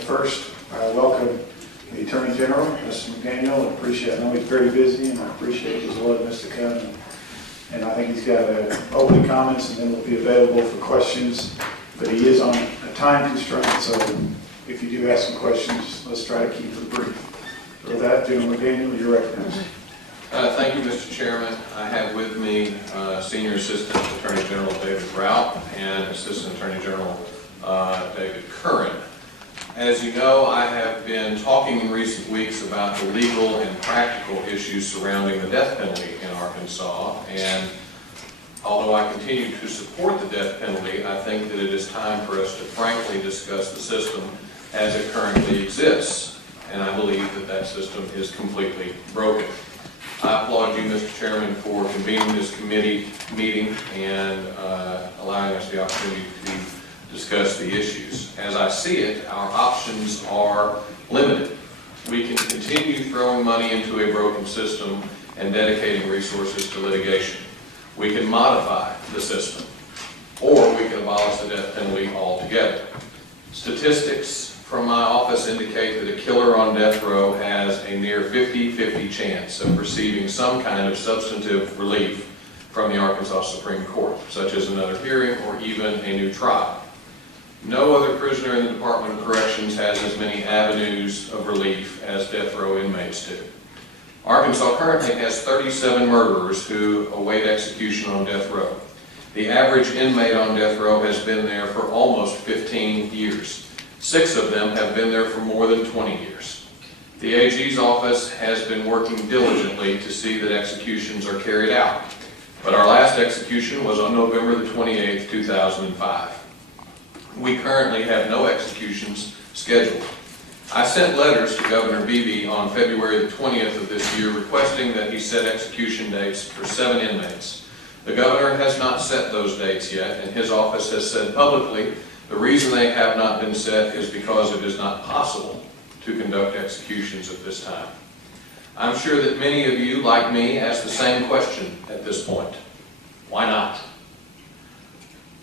First, I welcome the Attorney General, Dustin McDaniel. I know he's very busy, and I appreciate his willingness to come. And I think he's got opening comments, and then will be available for questions. But he is on a time constraint, so if you do ask some questions, let's try to keep it brief. So with that, General McDaniel, you're recognized. Thank you, Mr. Chairman. I have with me Senior Assistant Attorney General David Rout and Assistant Attorney General David Curran. As you know, I have been talking in recent weeks about the legal and practical issues surrounding the death penalty in Arkansas, and although I continue to support the death penalty, I think that it is time for us to frankly discuss the system as it currently exists, and I believe that that system is completely broken. I applaud you, Mr. Chairman, for convening this committee meeting and allowing us the opportunity to discuss the issues. As I see it, our options are limited. We can continue throwing money into a broken system and dedicating resources to litigation. We can modify the system, or we can abolish the death penalty altogether. Statistics from my office indicate that a killer on death row has a near 50-50 chance of receiving some kind of substantive relief from the Arkansas Supreme Court, such as another hearing or even a new trial. No other prisoner in the Department of Corrections has as many avenues of relief as death row inmates do. Arkansas currently has 37 murderers who await execution on death row. The average inmate on death row has been there for almost 15 years. 6 of them have been there for more than 20 years. The AG's office has been working diligently to see that executions are carried out, but our last execution was on November the 28th, 2005. We currently have no executions scheduled. I sent letters to Governor Beebe on February the 20th of this year requesting that he set execution dates for 7 inmates. The governor has not set those dates yet, and his office has said publicly the reason they have not been set is because it is not possible to conduct executions at this time. I'm sure that many of you, like me, ask the same question at this point. Why not?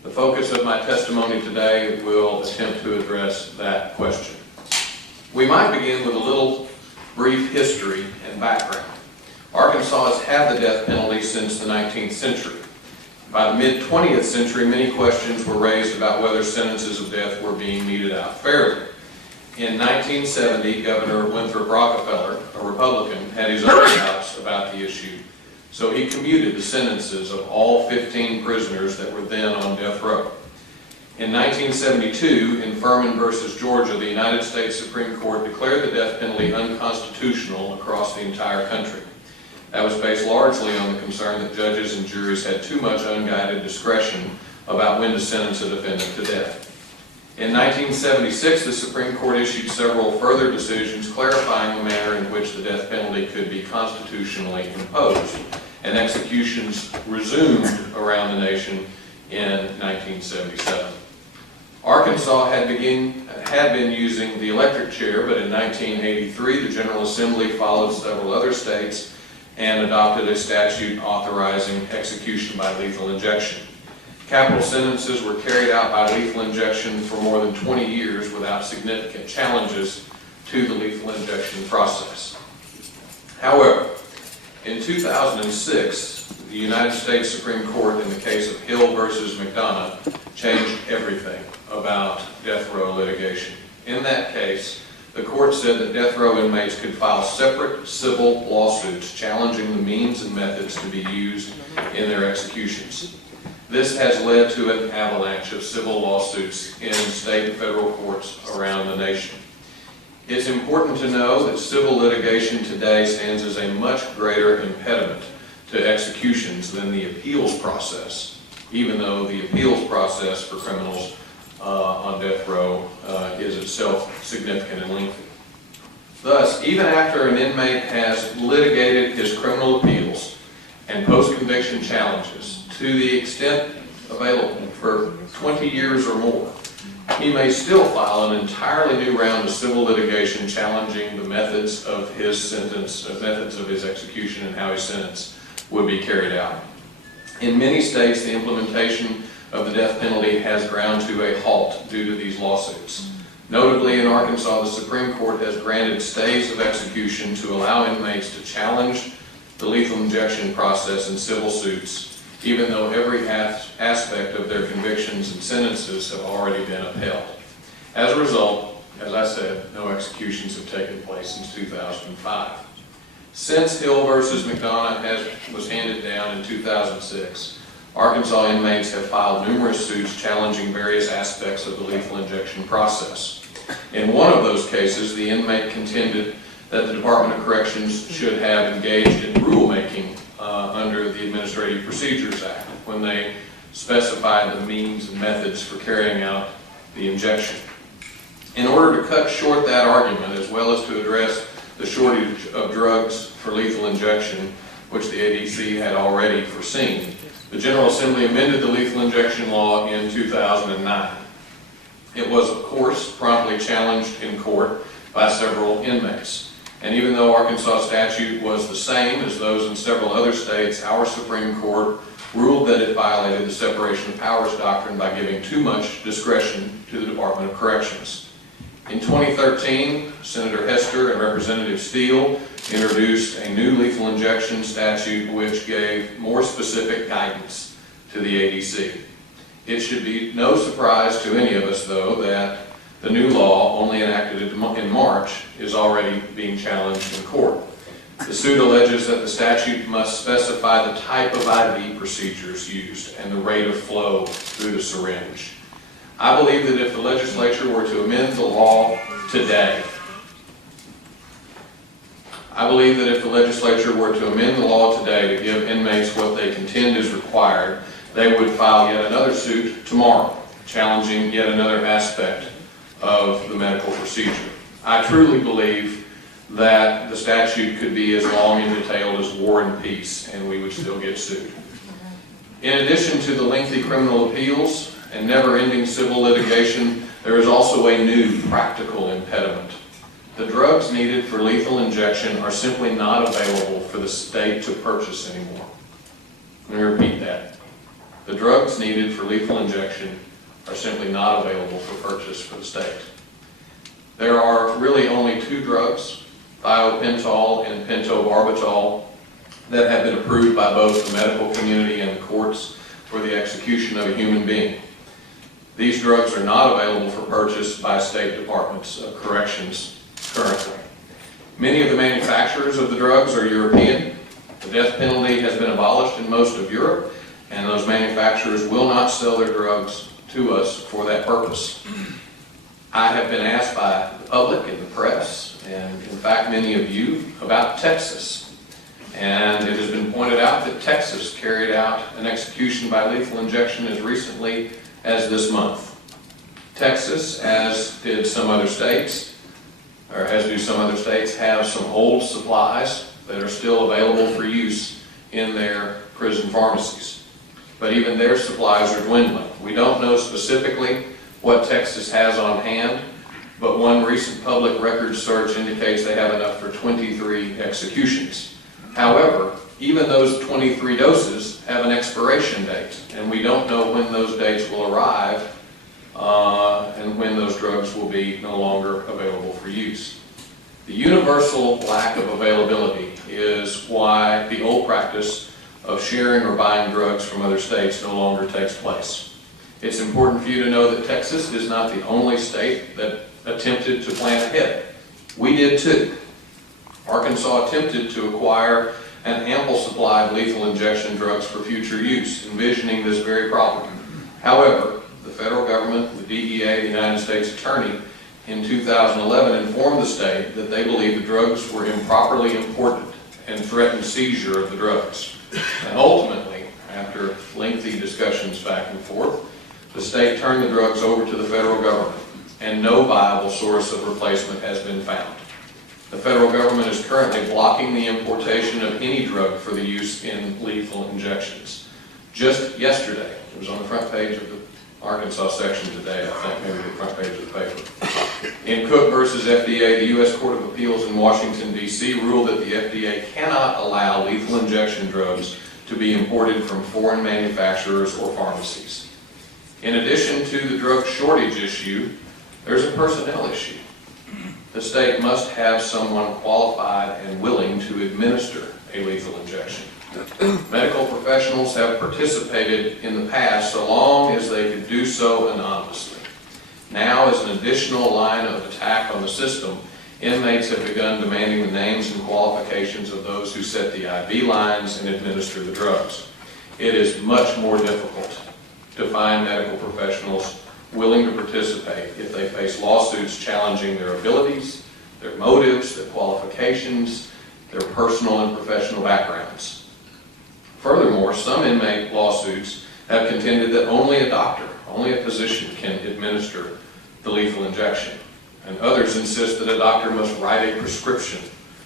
The focus of my testimony today will attempt to address that question. We might begin with a little brief history and background. Arkansas has had the death penalty since the 19th century. By the mid-20th century, many questions were raised about whether sentences of death were being meted out fairly. In 1970, Governor Winthrop Rockefeller, a Republican, had his own doubts about the issue, so he commuted the sentences of all 15 prisoners that were then on death row. In 1972, in Furman versus Georgia, the United States Supreme Court declared the death penalty unconstitutional across the entire country. That was based largely on the concern that judges and juries had too much unguided discretion about when to sentence a defendant to death. In 1976, the Supreme Court issued several further decisions clarifying the manner in which the death penalty could be constitutionally imposed, and executions resumed around the nation in 1977. Arkansas had been using the electric chair, but in 1983 the General Assembly followed several other states and adopted a statute authorizing execution by lethal injection. Capital sentences were carried out by lethal injection for more than 20 years without significant challenges to the lethal injection process. However, in 2006, the United States Supreme Court, in the case of Hill versus McDonough, changed everything about death row litigation. In that case, the court said that death row inmates could file separate civil lawsuits challenging the means and methods to be used in their executions. This has led to an avalanche of civil lawsuits in state and federal courts around the nation. It's important to know that civil litigation today stands as a much greater impediment to executions than the appeals process, even though the appeals process for criminals on death row is itself significant and lengthy. Thus, even after an inmate has litigated his criminal appeals and post-conviction challenges to the extent available for 20 years or more, he may still file an entirely new round of civil litigation challenging the methods of his sentence, methods of his execution and how his sentence would be carried out. In many states, the implementation of the death penalty has ground to a halt due to these lawsuits. Notably, in Arkansas, the Supreme Court has granted stays of execution to allow inmates to challenge the lethal injection process in civil suits, even though every aspect of their convictions and sentences have already been upheld. As a result, as I said, no executions have taken place since 2005. Since Hill versus McDonough was handed down in 2006, Arkansas inmates have filed numerous suits challenging various aspects of the lethal injection process. In one of those cases, the inmate contended that the Department of Corrections should have engaged in rulemaking under the Administrative Procedures Act when they specified the means and methods for carrying out the injection. In order to cut short that argument, as well as to address the shortage of drugs for lethal injection, which the ADC had already foreseen, the General Assembly amended the lethal injection law in 2009. It was, of course, promptly challenged in court by several inmates. And even though Arkansas statute was the same as those in several other states, our Supreme Court ruled that it violated the separation of powers doctrine by giving too much discretion to the Department of Corrections. In 2013, Senator Hester and Representative Steele introduced a new lethal injection statute which gave more specific guidance to the ADC. It should be no surprise to any of us, though, that the new law, only enacted in March, is already being challenged in court. The suit alleges that the statute must specify the type of IV procedures used and the rate of flow through the syringe. I believe that if the legislature were to amend the law today, to give inmates what they contend is required, they would file yet another suit tomorrow, challenging yet another aspect of the medical procedure. I truly believe that the statute could be as long and detailed as War and Peace, and we would still get sued. In addition to the lengthy criminal appeals and never-ending civil litigation, there is also a new practical impediment. The drugs needed for lethal injection are simply not available for the state to purchase anymore. Let me repeat that. The drugs needed for lethal injection are simply not available for purchase for the state. There are really only two drugs, thiopental and pentobarbital, that have been approved by both the medical community and the courts for the execution of a human being. These drugs are not available for purchase by state departments of corrections currently. Many of the manufacturers of the drugs are European. The death penalty has been abolished in most of Europe, and those manufacturers will not sell their drugs to us for that purpose. I have been asked by the public and the press, and in fact many of you, about Texas. And it has been pointed out that Texas carried out an execution by lethal injection as recently as this month. Texas, as do some other states, have some old supplies that are still available for use in their prison pharmacies. But even their supplies are dwindling. We don't know specifically what Texas has on hand, but one recent public records search indicates they have enough for 23 executions. However, even those 23 doses have an expiration date, and we don't know when those dates will arrive and when those drugs will be no longer available for use. The universal lack of availability is why the old practice of sharing or buying drugs from other states no longer takes place. It's important for you to know that Texas is not the only state that attempted to plan ahead. We did too. Arkansas attempted to acquire an ample supply of lethal injection drugs for future use, envisioning this very problem. However, the federal government, the DEA, the United States Attorney, in 2011 informed the state that they believed the drugs were improperly imported and threatened seizure of the drugs. And ultimately, after lengthy discussions back and forth, the state turned the drugs over to the federal government, and no viable source of replacement has been found. The federal government is currently blocking the importation of any drug for the use in lethal injections. Just yesterday, it was on the front page of the Arkansas section today, I think, maybe the front page of the paper. In Cook versus FDA, the U.S. Court of Appeals in Washington, D.C. ruled that the FDA cannot allow lethal injection drugs to be imported from foreign manufacturers or pharmacies. In addition to the drug shortage issue, There's a personnel issue. The state must have someone qualified and willing to administer a lethal injection. Medical professionals have participated in the past so long as they could do so anonymously. Now, as an additional line of attack on the system, inmates have begun demanding the names and qualifications of those who set the IV lines and administer the drugs. It is much more difficult to find medical professionals willing to participate if they face lawsuits challenging their abilities, their motives, their qualifications, their personal and professional backgrounds. Furthermore, some inmate lawsuits have contended that only a doctor, only a physician can administer the lethal injection, and others insist that a doctor must write a prescription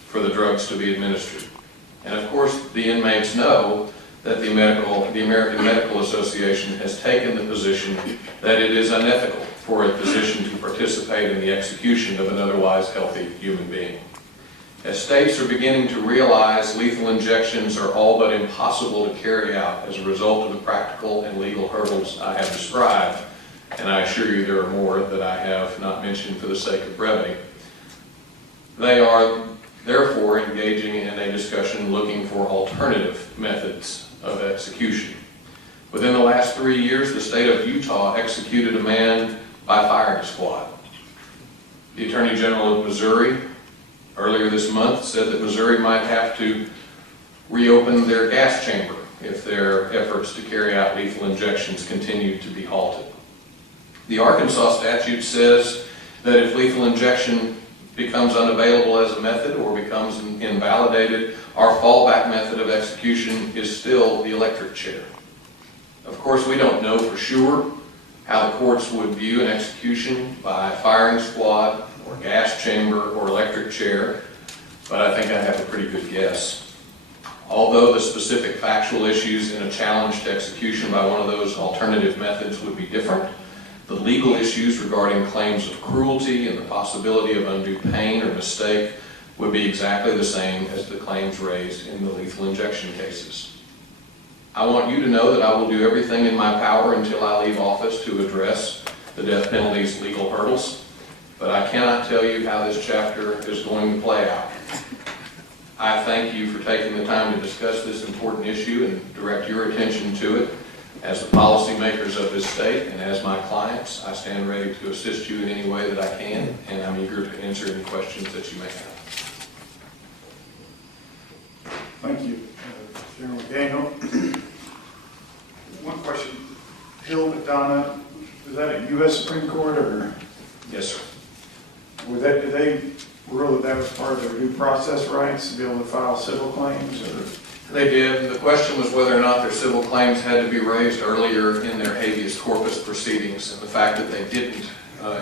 for the drugs to be administered. And of course, the inmates know that the American Medical Association has taken the position that it is unethical for a physician to participate in the execution of an otherwise healthy human being. As states are beginning to realize lethal injections are all but impossible to carry out as a result of the practical and legal hurdles I have described, and I assure you there are more that I have not mentioned for the sake of brevity, they are therefore engaging in a discussion looking for alternative methods of execution. Within the last 3 years, the state of Utah executed a man by firing squad. The Attorney General of Missouri earlier this month said that Missouri might have to reopen their gas chamber if their efforts to carry out lethal injections continue to be halted. The Arkansas statute says that if lethal injection becomes unavailable as a method or becomes invalidated, our fallback method of execution is still the electric chair. Of course, we don't know for sure how the courts would view an execution by firing squad or gas chamber or electric chair, but I think I have a pretty good guess. Although the specific factual issues in a challenge to execution by one of those alternative methods would be different, the legal issues regarding claims of cruelty and the possibility of undue pain or mistake would be exactly the same as the claims raised in the lethal injection cases. I want you to know that I will do everything in my power until I leave office to address the death penalty's legal hurdles, but I cannot tell you how this chapter is going to play out. I thank you for taking the time to discuss this important issue and direct your attention to it. As the policymakers of this state and as my clients, I stand ready to assist you in any way that I can, and I'm eager to answer any questions that you may have. Thank you, General McDaniel. One question, Hill McDonough, is that a U.S. Supreme Court or? Yes, sir. Did they rule that that was part of their due process rights to be able to file civil claims? Or? They did. The question was whether or not their civil claims had to be raised earlier in their habeas corpus proceedings, and the fact that they didn't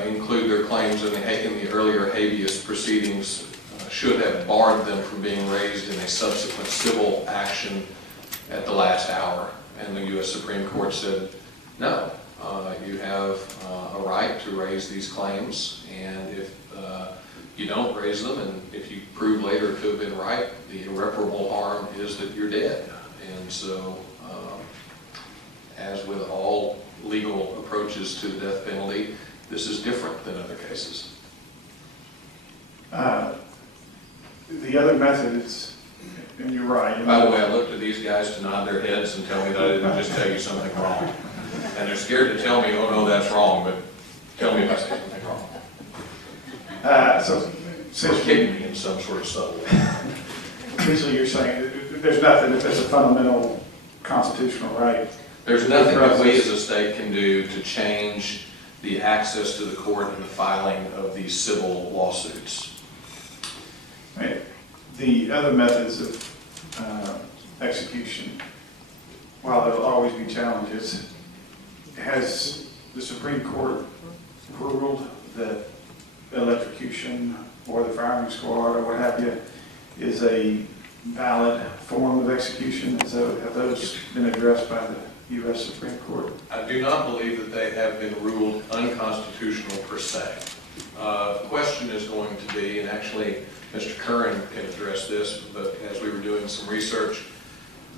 include their claims in the earlier habeas proceedings should have barred them from being raised in a subsequent civil action at the last hour. And the U.S. Supreme Court said, no, you have a right to raise these claims, and if you don't raise them, and if you prove later to have been right, the irreparable harm is that you're dead. And so, as with all legal approaches to the death penalty, this is different than other cases. The other method is, and you're right. By the way, I look to these guys to nod their heads and tell me that I didn't just tell you something wrong. And they're scared to tell me, oh no, that's wrong, but tell me if I say something wrong. So, Or kicking me in some sort of subtle way. essentially you're saying that there's nothing, if it's a fundamental constitutional right. There's nothing that we as a state can do to change the access to the court and the filing of these civil lawsuits. Right. The other methods of execution, while there'll always be challenges, has the Supreme Court ruled that electrocution or the firing squad or what have you is a valid form of execution? Have those been addressed by the U.S. Supreme Court? I do not believe that they have been ruled unconstitutional per se. The question is going to be, and actually Mr. Curran can address this, but as we were doing some research,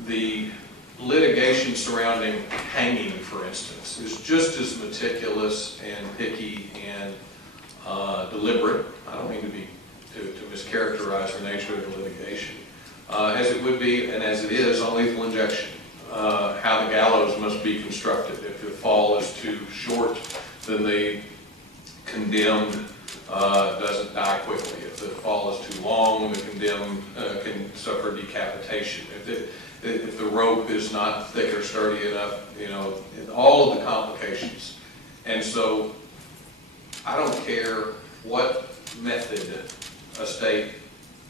the litigation surrounding hanging, for instance, is just as meticulous and picky and deliberate. I don't mean to mischaracterize the nature of the litigation, as it would be, and as it is, on lethal injection. How the gallows must be constructed. If the fall is too short, then the condemned doesn't die quickly. If the fall is too long, the condemned can suffer decapitation. If the rope is not thick or sturdy enough, all of the complications. And so I don't care what method a state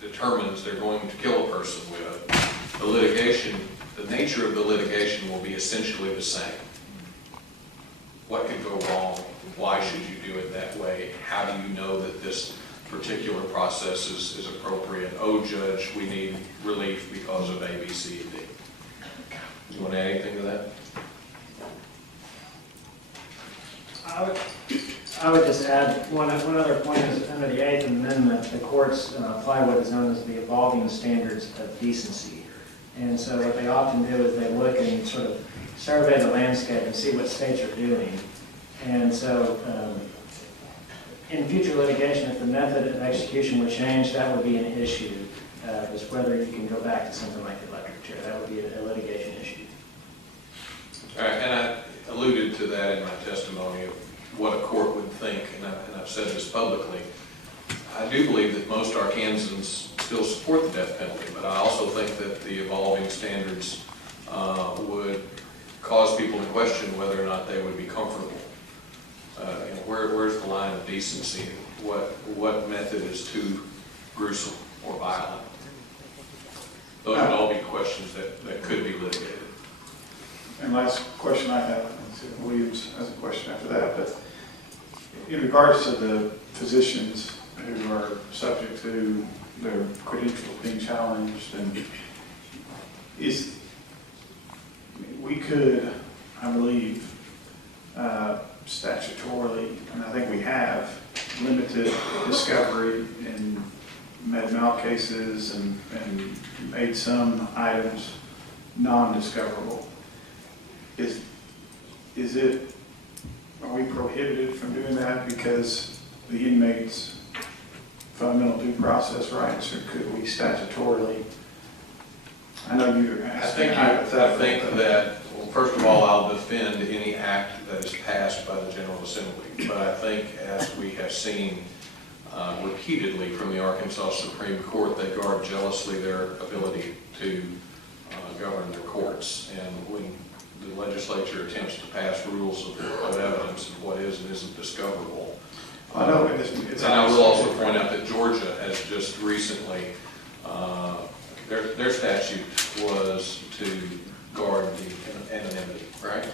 determines they're going to kill a person with, the litigation, the nature of the litigation will be essentially the same. What could go wrong? Why should you do it that way? How do you know that this particular process is appropriate? Oh, Judge, we need relief because of A, B, C, and D. You want to add anything to that? I would just add one other point is under the 8th Amendment, the courts apply what is known as the evolving standards of decency. And so what they often do is they look and sort of survey the landscape and see what states are doing. And so in future litigation, if the method of execution would change, that would be an issue, is whether you can go back to something like the electric chair. That would be a litigation issue. All right, and I alluded to that in my testimony of what a court would think, and I've said this publicly. I do believe that most Arkansans still support the death penalty, but I also think that the evolving standards would cause people to question whether or not they would be comfortable. Where's the line of decency? What method is too gruesome or violent? Those would all be questions that could be litigated. And last question I have, Williams has a question after that, but in regards to the physicians who are subject to their credentials being challenged, and we could, I believe, statutorily, and I think we have, limited discovery in med mal cases and made some items non-discoverable. Are we prohibited from doing that because the inmates' fundamental due process rights, or could we statutorily? I know you're asking. I think that, well, first of all, I'll defend any act that is passed by the General Assembly, but I think as we have seen repeatedly from the Arkansas Supreme Court, they guard jealously their ability to govern their courts. And when the legislature attempts to pass rules of evidence of what is and isn't discoverable. I know and I will also point out that Georgia has just recently, their statute was to guard the anonymity, right?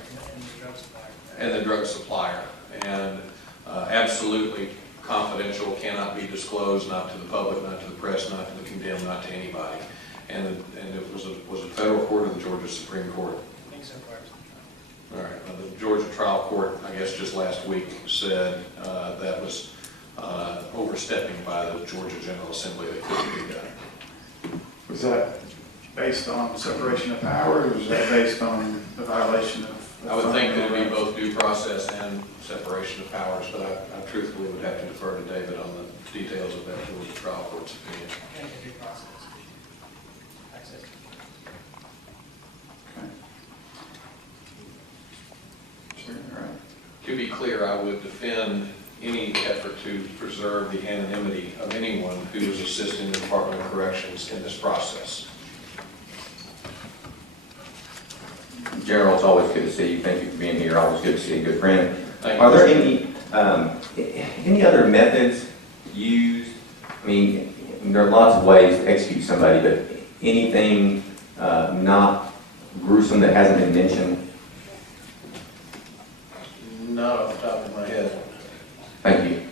And the drug supplier. And absolutely confidential, cannot be disclosed, not to the public, not to the press, not to the condemned, not to anybody. And it was a federal court or the Georgia Supreme Court? All right. The Georgia trial court, I guess just last week, said that was overstepping by the Georgia General Assembly that couldn't be done. Was that based on separation of powers, or was that based on the violation of? I would think that it would be both due process and separation of powers, but I truthfully would have to defer to David on the details of that Georgia trial court's opinion. Due process. Access. Sure, all right. To be clear, I would defend any effort to preserve the anonymity of anyone who is assisting the Department of Corrections in this process. General, it's always good to see you. Thank you for being here. Always good to see a good friend. Thank you. Are there any other methods used? I mean, there are lots of ways to execute somebody, but anything not gruesome that hasn't been mentioned? Not off the top of my head. Thank you.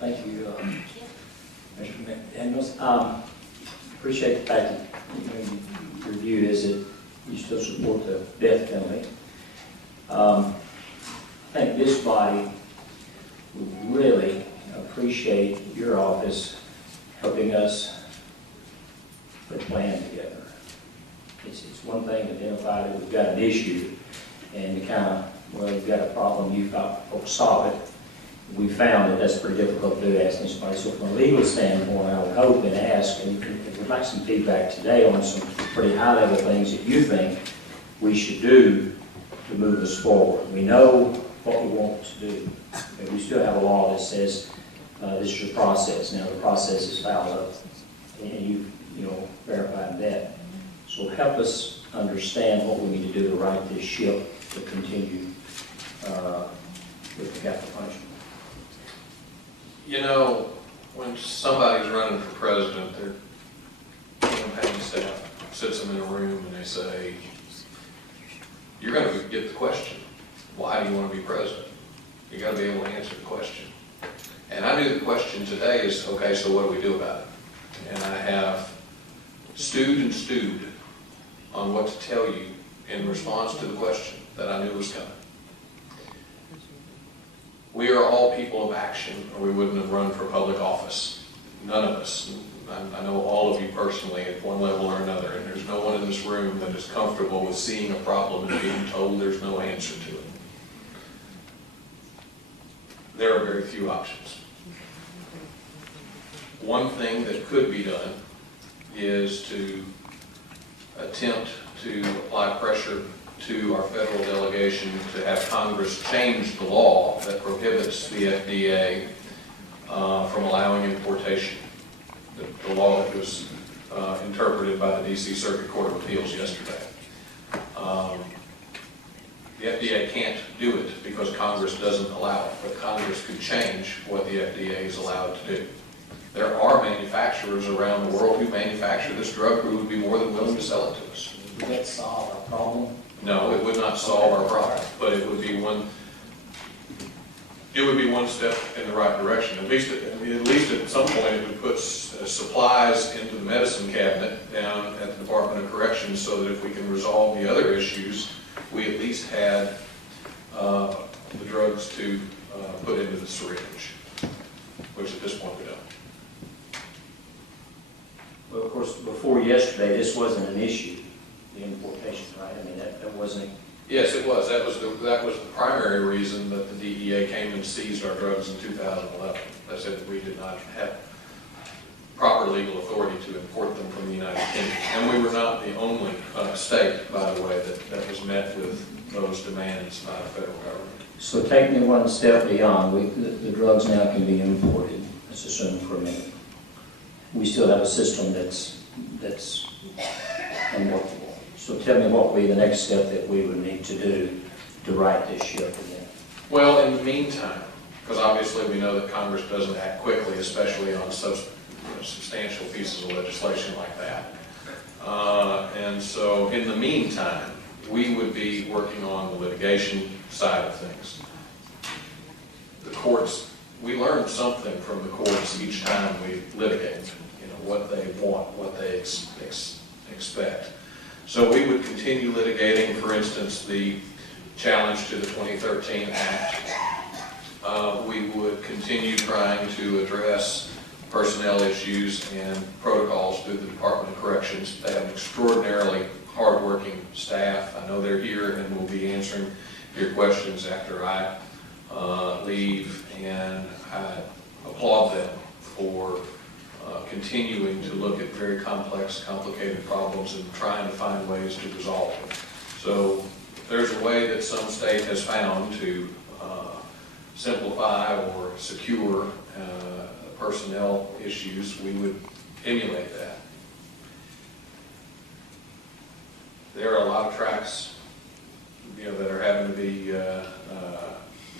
Thank you, Mr. McDaniel. Appreciate the fact that you reviewed is that you still support the death penalty. I think this body would really appreciate your office helping us put a plan together. It's one thing to identify that we've got an issue, and to kind of, well, you've got a problem, you've got to solve it. We found that that's pretty difficult to do, asking somebody. So from a legal standpoint, I would hope and ask, and if we'd like some feedback today on some pretty high-level things that you think we should do to move us forward. We know what we want to do, but we still have a law that says this is your process. Now, the process is fouled up, and you know, verified that. So help us understand what we need to do to right this ship to continue with the capital punishment. You know, when somebody's running for president, their campaign staff sits them in a room and they say, you're going to get the question, why do you want to be president? You got to be able to answer the question. And I knew the question today is, okay, so what do we do about it? And I have stewed on what to tell you in response to the question that I knew was coming. We are all people of action, or we wouldn't have run for public office. None of us. I know all of you personally at one level or another, and there's no one in this room that is comfortable with seeing a problem and being told there's no answer to it. There are very few options. One thing that could be done is to attempt to apply pressure to our federal delegation to have Congress change the law that prohibits the FDA from allowing importation. The law that was interpreted by the D.C. Circuit Court of Appeals yesterday. The FDA can't do it because Congress doesn't allow it, but Congress could change what the FDA is allowed to do. There are manufacturers around the world who manufacture this drug who would be more than willing to sell it to us. Would that solve our problem? No, it would not solve our problem, but it would be one step in the right direction. At least at some point, it would put supplies into the medicine cabinet down at the Department of Corrections so that if we can resolve the other issues, we at least had the drugs to put into the syringe, which at this point we don't. Well, of course, before yesterday, this wasn't an issue, the importation, right? I mean, that wasn't. Yes, it was. That was the primary reason that the DEA came and seized our drugs in 2011. They said that we did not have proper legal authority to import them from the United Kingdom. And we were not the only state, by the way, that was met with those demands by the federal government. So take me one step beyond. The drugs now can be imported. Let's assume for a minute. We still have a system that's unworkable. So tell me what would be the next step that we would need to do to right this ship again. Well, in the meantime, because obviously we know that Congress doesn't act quickly, especially on substantial pieces of legislation like that. And so in the meantime, we would be working on the litigation side of things. The courts, we learn something from the courts each time we litigate, what they want, what they expect. So we would continue litigating, for instance, the challenge to the 2013 Act. We would continue trying to address personnel issues and protocols through the Department of Corrections. They have an extraordinarily hardworking staff. I know they're here and will be answering your questions after I leave, and I applaud them for continuing to look at very complex, complicated problems and trying to find ways to resolve them. So if there's a way that some state has found to simplify or secure personnel issues, we would emulate that. There are a lot of tracks that are having to be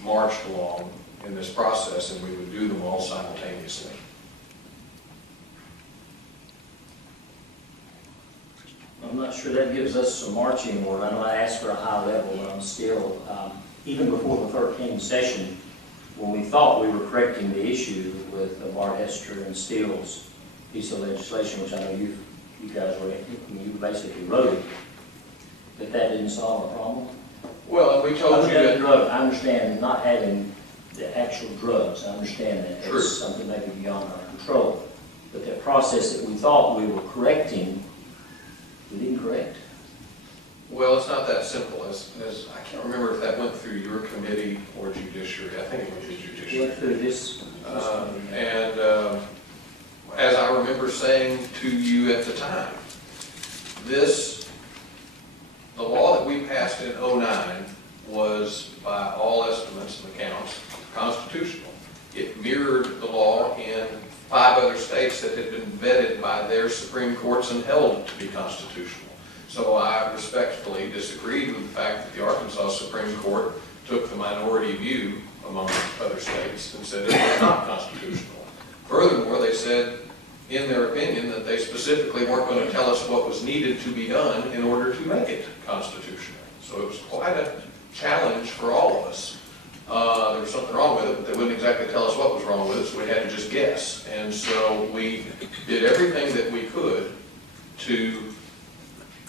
marched along in this process, and we would do them all simultaneously. I'm not sure that gives us some marching order. I know I asked for a high level, but I'm still, even before the 13th session, when we thought we were correcting the issue with Bart Hester and Steele's piece of legislation, which I know you guys were, you basically wrote it, that didn't solve the problem. Well, and we told you that. I understand not having the actual drugs. I understand that. True. That's something maybe beyond our control. But that process that we thought we were correcting, we didn't correct. Well, it's not that simple. As I can't remember if that went through your committee or judiciary. I think it went through judiciary. Went through this. As I remember saying to you at the time, the law that we passed in '09 was, by all estimates and accounts, constitutional. It mirrored the law in 5 other states that had been vetted by their Supreme Courts and held to be constitutional. So I respectfully disagreed with the fact that the Arkansas Supreme Court took the minority view among other states and said it was not constitutional. Furthermore, they said in their opinion that they specifically weren't going to tell us what was needed to be done in order to make it constitutional. So it was quite a challenge for all of us. There was something wrong with it, but they wouldn't exactly tell us what was wrong with it, so we had to just guess. And so we did everything that we could to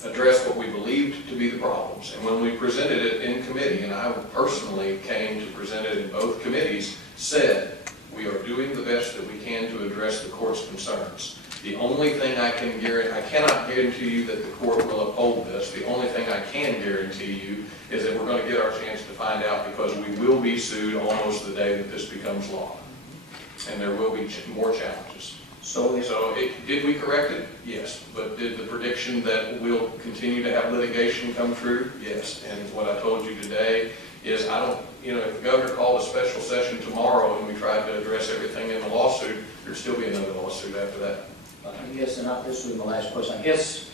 address what we believed to be the problems. And when we presented it in committee, and I personally came to present it in both committees, said we are doing the best that we can to address the court's concerns. The only thing I cannot guarantee you that the court will uphold this. The only thing I can guarantee you is that we're going to get our chance to find out, because we will be sued almost the day that this becomes law. And there will be more challenges. So did we correct it? Yes. But did the prediction that we'll continue to have litigation come true? Yes. And what I told you today is if the governor called a special session tomorrow and we tried to address everything in the lawsuit, there'd still be another lawsuit after that. I guess, and this will be my last question, I guess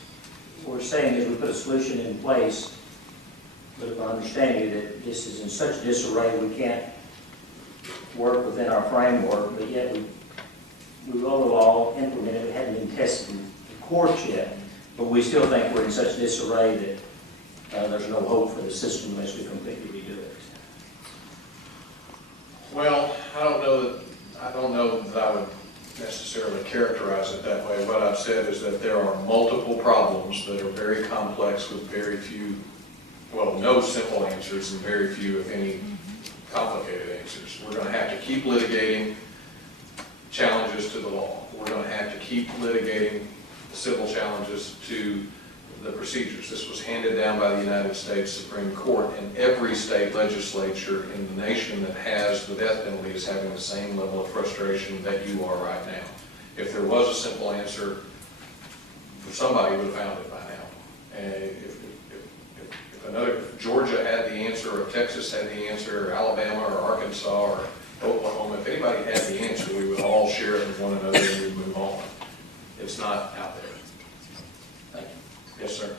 what we're saying is we put a solution in place, but if I understand you that this is in such disarray we can't work within our framework, but yet we will all implement it. It hadn't been tested in the courts yet, but we still think we're in such disarray that there's no hope for the system unless we completely redo it. Well, I don't know that I would necessarily characterize it that way. What I've said is that there are multiple problems that are very complex with very few, no simple answers and very few, if any, complicated answers. We're going to have to keep litigating challenges to the law. We're going to have to keep litigating civil challenges to the procedures. This was handed down by the United States Supreme Court, and every state legislature in the nation that has the death penalty is having the same level of frustration that you are right now. If there was a simple answer, somebody would have found it by now. And if Georgia had the answer, or Texas had the answer, or Alabama, or Arkansas, or Oklahoma, if anybody had the answer, we would all share it with one another and we'd move on. It's not out there. Thank you. Yes, sir.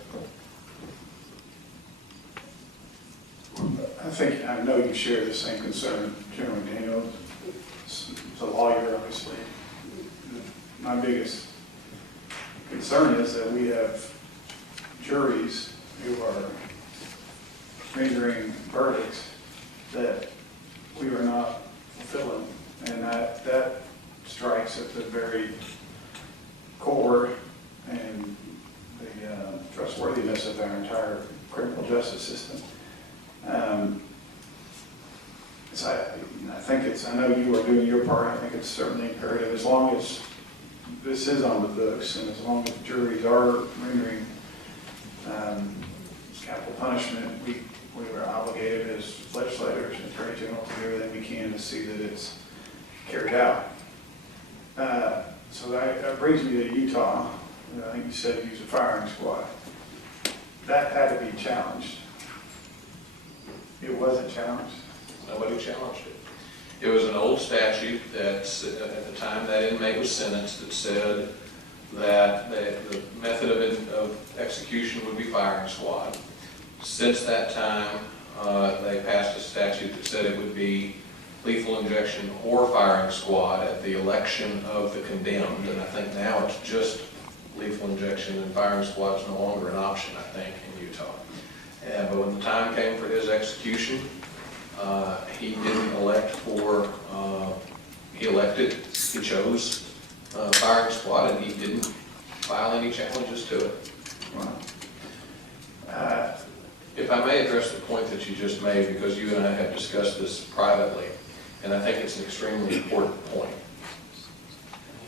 I know you share the same concern, General McDaniel, as a lawyer, obviously. My biggest concern is that we have juries who are rendering verdicts that we are not fulfilling, and that strikes at the very core and the trustworthiness of our entire criminal justice system. I know you are doing your part. I think it's certainly imperative, as long as this is on the books and as long as juries are rendering capital punishment, we are obligated as legislators and Attorney General to do everything we can to see that it's carried out. So that brings me to Utah. I think you said you use a firing squad. That had to be challenged. It wasn't challenged. Nobody challenged it. It was an old statute that, at the time that inmate was sentenced, that said that the method of execution would be firing squad. Since that time, they passed a statute that said it would be lethal injection or firing squad at the election of the condemned, and I think now it's just lethal injection, and firing squad is no longer an option, I think, in Utah. But when the time came for his execution, he didn't elect he chose firing squad, and he didn't file any challenges to it. If I may address the point that you just made, because you and I have discussed this privately, and I think it's an extremely important point.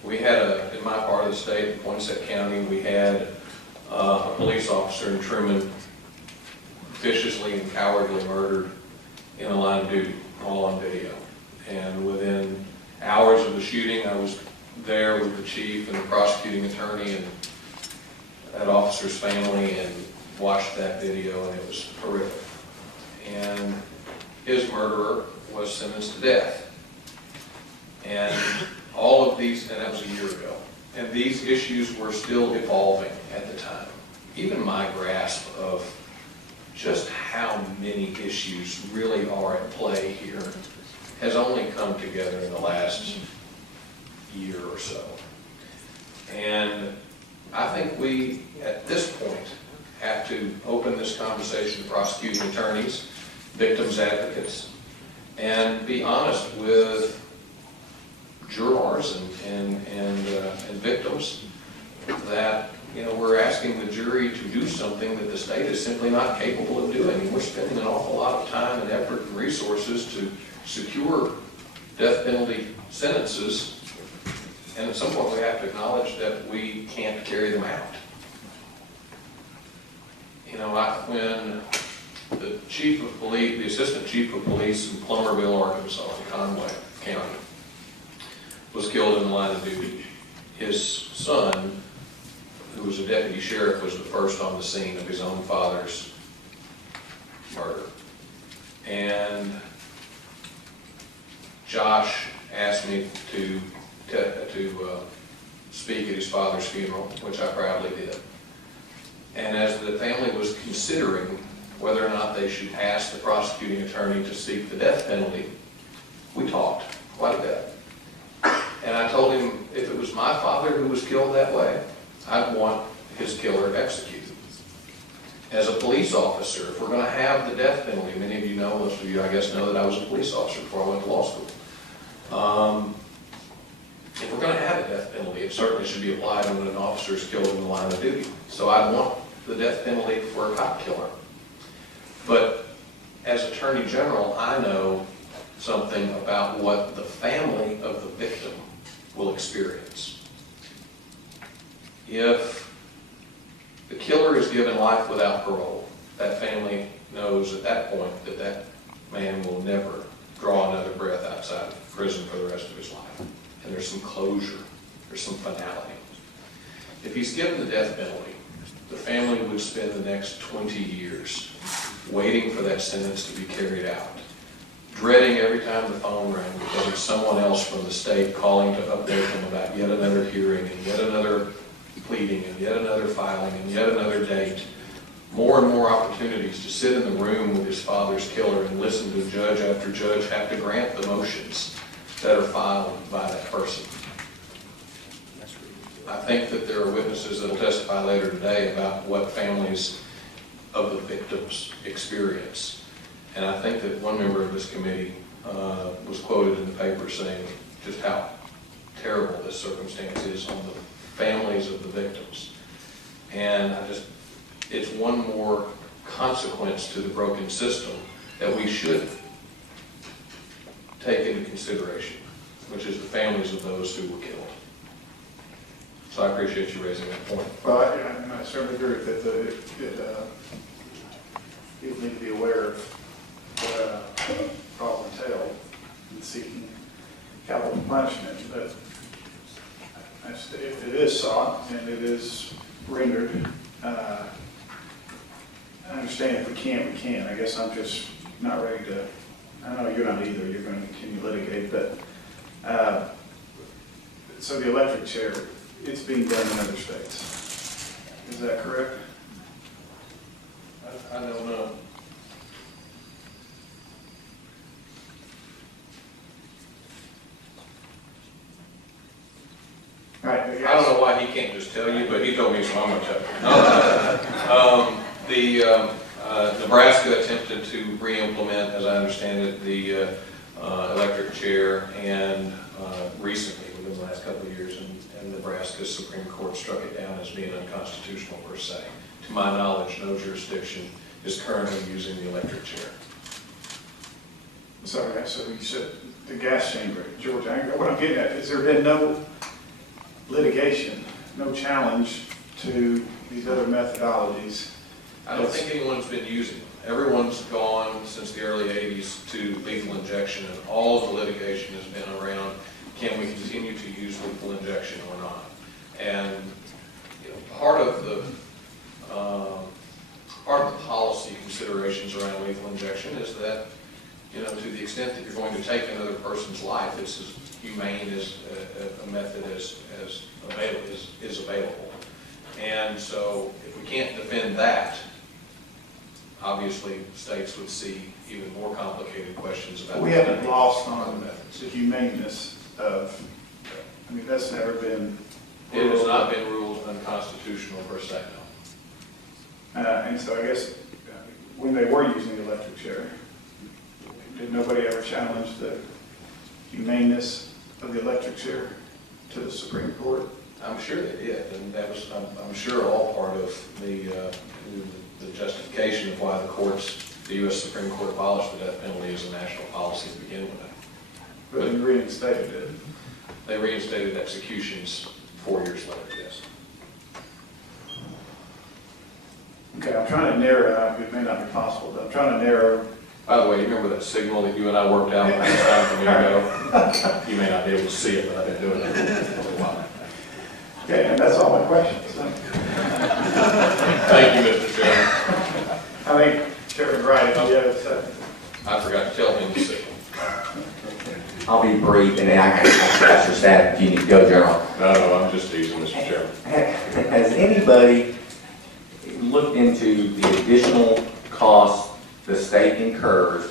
We had in my part of the state, in Poinsett County, we had a police officer in Truman viciously and cowardly murdered in the line of duty, all on video. And within hours of the shooting, I was there with the chief and the prosecuting attorney and that officer's family and watched that video, and it was horrific. And his murderer was sentenced to death. And all of these, and that was a year ago, and these issues were still evolving at the time. Even my grasp of just how many issues really are at play here has only come together in the last year or so. And I think we, at this point, have to open this conversation to prosecuting attorneys, victims advocates, and be honest with jurors and victims that, you know, we're asking the jury to do something that the state is simply not capable of doing. And we're spending an awful lot of time and effort and resources to secure death penalty sentences, and at some point we have to acknowledge that we can't carry them out. You know, when the chief of police, the assistant chief of police in Plummerville, Arkansas, in Conway County, was killed in the line of duty, his son, who was a deputy sheriff, was the first on the scene of his own father's murder. And Josh asked me to speak at his father's funeral, which I proudly did. And as the family was considering whether or not they should ask the prosecuting attorney to seek the death penalty, we talked quite a bit. And I told him if it was my father who was killed that way, I'd want his killer executed. As a police officer, if we're going to have the death penalty, many of you know, most of you I guess know that I was a police officer before I went to law school. If we're going to have a death penalty, it certainly should be applied when an officer is killed in the line of duty. So I'd want the death penalty for a cop killer. But as Attorney General, I know something about what the family of the victim will experience. If the killer is given life without parole, that family knows at that point that that man will never draw another breath outside of prison for the rest of his life. And there's some closure, there's some finality. If he's given the death penalty, the family would spend the next 20 years waiting for that sentence to be carried out, dreading every time the phone rang because it's someone else from the state calling to update them about yet another hearing and yet another pleading and yet another filing and yet another date. More and more opportunities to sit in the room with his father's killer and listen to judge after judge have to grant the motions that are filed by that person. I think that there are witnesses that will testify later today about what families of the victims experience. And I think that one member of this committee was quoted in the paper saying just how terrible this circumstance is on the families of the victims. And it's one more consequence to the broken system that we should take into consideration, which is the families of those who were killed. So I appreciate you raising that point. Well, I certainly agree that people need to be aware of what problem entailed in seeking capital punishment. But if it is sought and it is rendered, I understand if we can't, we can. I guess I'm just not ready to, I know you're not either, you're going to continue to litigate, but so the electric chair, it's being done in other states. Is that correct? I don't know. All right, I don't know why he can't just tell you, but he told me, so I'm going to tell you. Nebraska attempted to re-implement, as I understand it, the electric chair, and recently, within the last couple of years, and Nebraska's Supreme Court struck it down as being unconstitutional per se. To my knowledge, no jurisdiction is currently using the electric chair. Sorry, so you said the gas chamber, Georgia. What I'm getting at, has there been no litigation, no challenge to these other methodologies? I don't think anyone's been using them. everyone's gone since the early 80s to lethal injection, and all of the litigation has been around, can we continue to use lethal injection or not? And part of the policy considerations around lethal injection is that, to the extent that you're going to take another person's life, it's as humane as a method is available. And so if we can't defend that, obviously states would see even more complicated questions about. We haven't lost on the methods. the humaneness of, that's never been. It has not been ruled unconstitutional per se, no. And so I guess when they were using the electric chair, did nobody ever challenge the humaneness of the electric chair to the Supreme Court? I'm sure they did, and that was, I'm sure, all part of the justification of why the U.S. Supreme Court abolished the death penalty as a national policy to begin with. But you reinstated it. They reinstated executions 4 years later, yes. Okay, I'm trying to narrow out, it may not be possible, but I'm trying to narrow. By the way, you remember that signal that you and I worked out last time from a year ago? You may not be able to see it, but I've been doing it for a while. Okay, and that's all my questions. Thank you, Mr. Chairman. I think Chairman Wright, if you have a second. I forgot to tell him the signal. I'll be brief, and then I can ask your staff if you need to go, General. No, I'm just teasing, Mr. Chairman. Has anybody looked into the additional costs the state incurs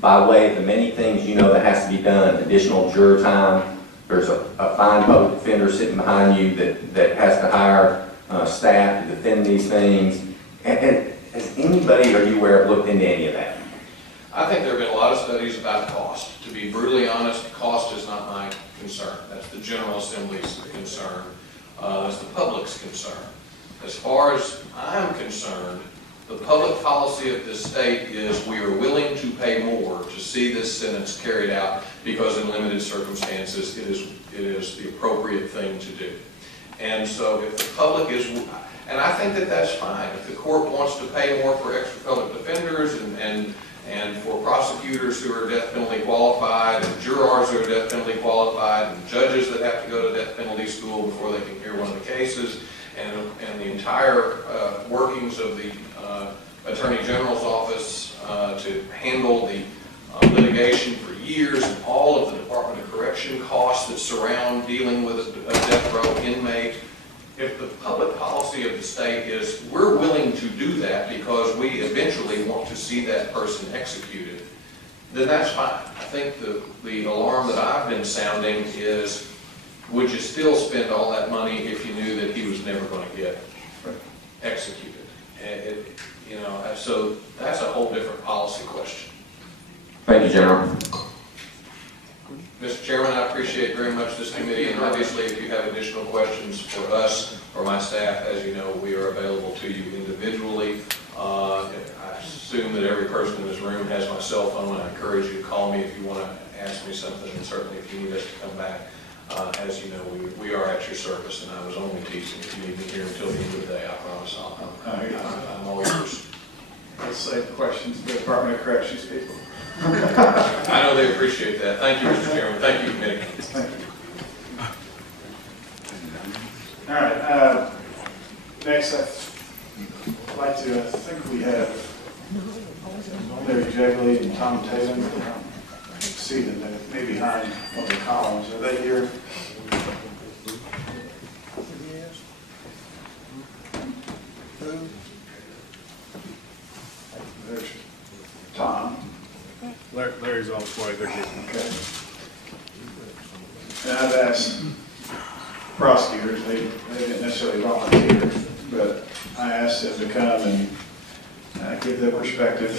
by way of the many things that has to be done, additional juror time? There's a fine public defender sitting behind you that has to hire staff to defend these things. Has anybody, are you aware of, looked into any of that? I think there have been a lot of studies about cost. To be brutally honest, cost is not my concern. That's the General Assembly's concern. That's the public's concern. As far as I'm concerned, the public policy of this state is we are willing to pay more to see this sentence carried out because in limited circumstances it is the appropriate thing to do. And so if the public is, and I think that that's fine. If the court wants to pay more for extra public defenders and for prosecutors who are death penalty qualified, and jurors who are death penalty qualified, and judges that have to go to death penalty school before they can hear one of the cases, and the entire workings of the Attorney General's office to handle the litigation for years, and all of the Department of Correction costs that surround dealing with a death row inmate. If the public policy of the state is we're willing to do that because we eventually want to see that person executed, then that's fine. I think the alarm that I've been sounding is, would you still spend all that money if you knew that he was never going to get executed? So that's a whole different policy question. Thank you, General. Mr. Chairman, I appreciate very much this committee, and obviously if you have additional questions for us or my staff, as you know, we are available to you individually. I assume that every person in this room has my cell phone, and I encourage you to call me if you want to ask me something, and certainly if you need us to come back. As you know, we are at your service, and I was only teasing. If you need me here until the end of the day, I promise I'm all yours. Let's save questions to the Department of Corrections people. I know they appreciate that. Thank you, Mr. Chairman. Thank you, committee. Thank you. All right. Next, I'd like to, I think we have Larry Jegley and Tom Tatum. I see them. They may be behind one of the columns. Are they here? There's Tom. Larry's on his way. They're getting. Okay. And I've asked prosecutors, they didn't necessarily volunteer, but I asked them to come and give their perspective.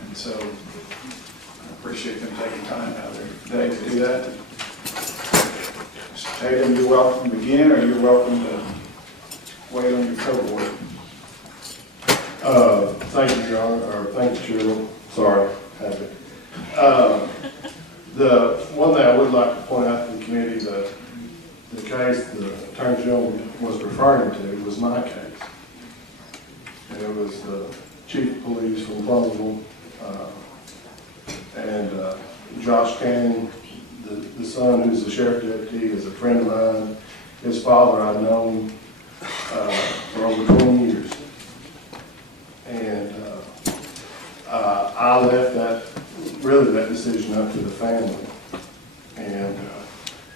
And so I appreciate them taking time out of their day to do that. Mr. Tatum, you're welcome to begin, or you're welcome to wait on your co-board. Thank you, John, or thank you, Chairman. Sorry, happy. The one thing I would like to point out to the committee, the case the Attorney General was referring to was my case. And it was the chief of police from Columbia, and Josh Cannon, the son who's the sheriff deputy, is a friend of mine. His father I've known for over 20 years. And I left that decision up to the family. And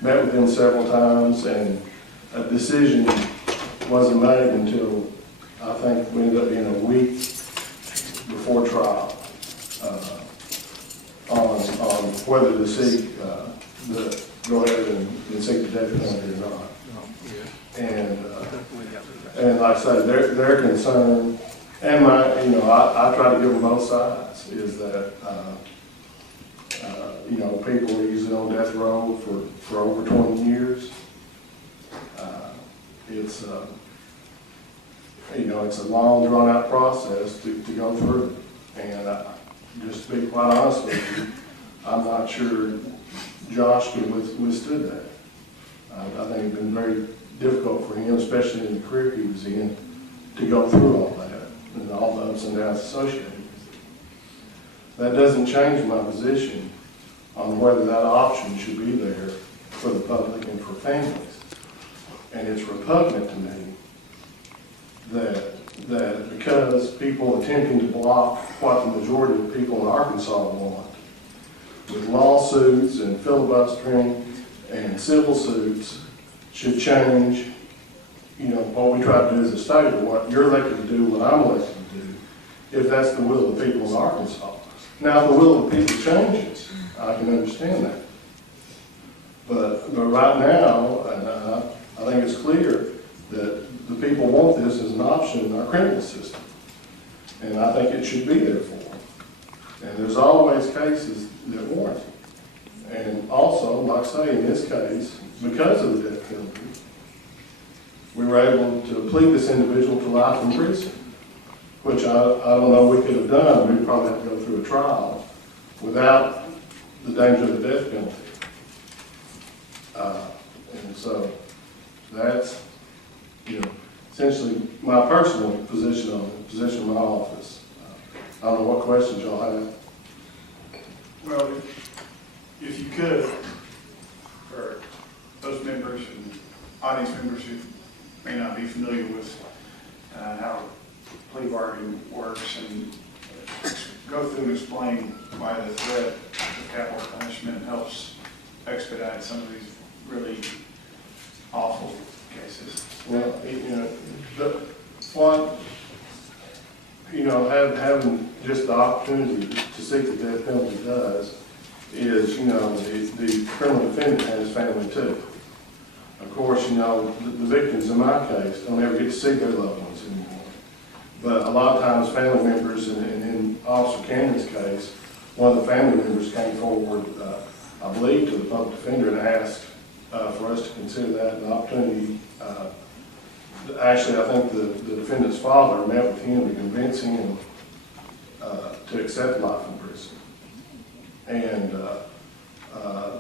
met with them several times, and a decision wasn't made until I think we ended up being a week before trial on whether to seek go ahead and seek the death penalty or not. And like I said, their concern, and I try to give them both sides, is that people are usually on death row for over 20 years. It's a long, drawn-out process to go through. And just to be quite honest with you, I'm not sure Josh could have withstood that. I think it's been very difficult for him, especially in the career he was in, to go through all that and all the ups and downs associated with it. That doesn't change my position on whether that option should be there for the public and for families. And it's repugnant to me that because people attempting to block what the majority of people in Arkansas want, with lawsuits and filibustering and civil suits, should change, what we try to do as a state, or what you're elected to do, what I'm elected to do, if that's the will of the people in Arkansas. Now, if the will of the people changes, I can understand that. But right now, and I think it's clear that the people want this as an option in our criminal system. And I think it should be there for them. And there's always cases that warrant it. And also, like I say, in this case, because of the death penalty, we were able to plead this individual to life in prison, which I don't know we could have done. We'd probably have to go through a trial without the danger of the death penalty. And so that's, essentially my personal position on it, position of my office. I don't know what questions y'all have. Well, if you could, for those members and audience members who may not be familiar with how plea bargaining works, and go through and explain why the threat of capital punishment helps expedite some of these really awful cases. Well, having just the opportunity to seek the death penalty does is, the criminal defendant and his family too. Of course, the victims in my case don't ever get to see their loved ones anymore. But a lot of times family members, and in Officer Cannon's case, one of the family members came forward, I believe, to the public defender and asked for us to consider that an opportunity. Actually, I think the defendant's father met with him to convince him to accept life in prison. And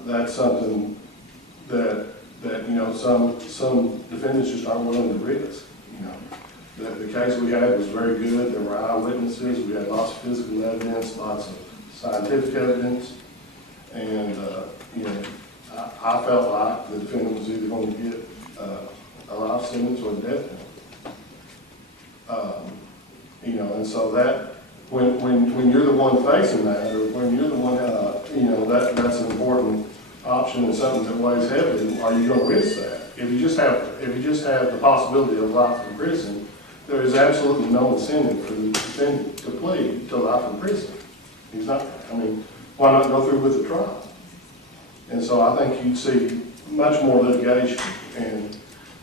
that's something that some defendants just aren't willing to risk. The case we had was very good. There were eyewitnesses. We had lots of physical evidence, lots of scientific evidence, and I felt like the defendant was either going to get a life sentence or a death penalty. And so that when you're the one facing that, or when you're the one, that's an important option and something that weighs heavily. Are you going to risk that? If you just have the possibility of life in prison, there is absolutely no incentive for the defendant to plead to life in prison. He's not. Why not go through with the trial? And so I think you'd see much more litigation, and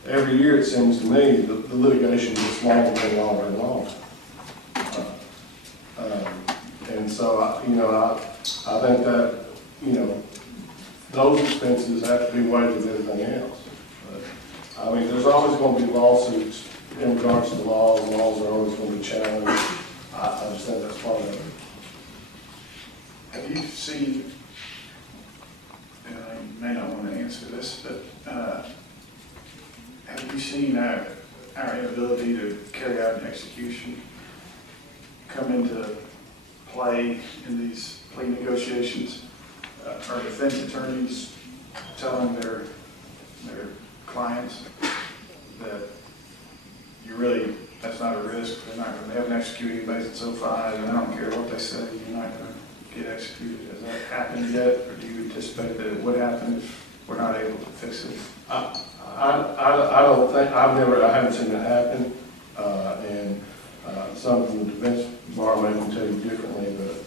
every year it seems to me the litigation gets longer and longer and longer. And so I think that those expenses have to be weighed with everything else. But there's always going to be lawsuits in regards to the laws. Laws are always going to be challenged. I just think that's part of it. Have you seen, and I may not want to answer this, but have you seen our inability to carry out an execution come into play in these plea negotiations? Are defense attorneys telling their clients that you really, that's not a risk, they haven't executed anybody since '05, and I don't care what they say, you're not going to get executed? Has that happened yet, or do you anticipate that it would happen if we're not able to fix it? I don't think, I haven't seen it happen, and some from the defense bar may can tell you differently, but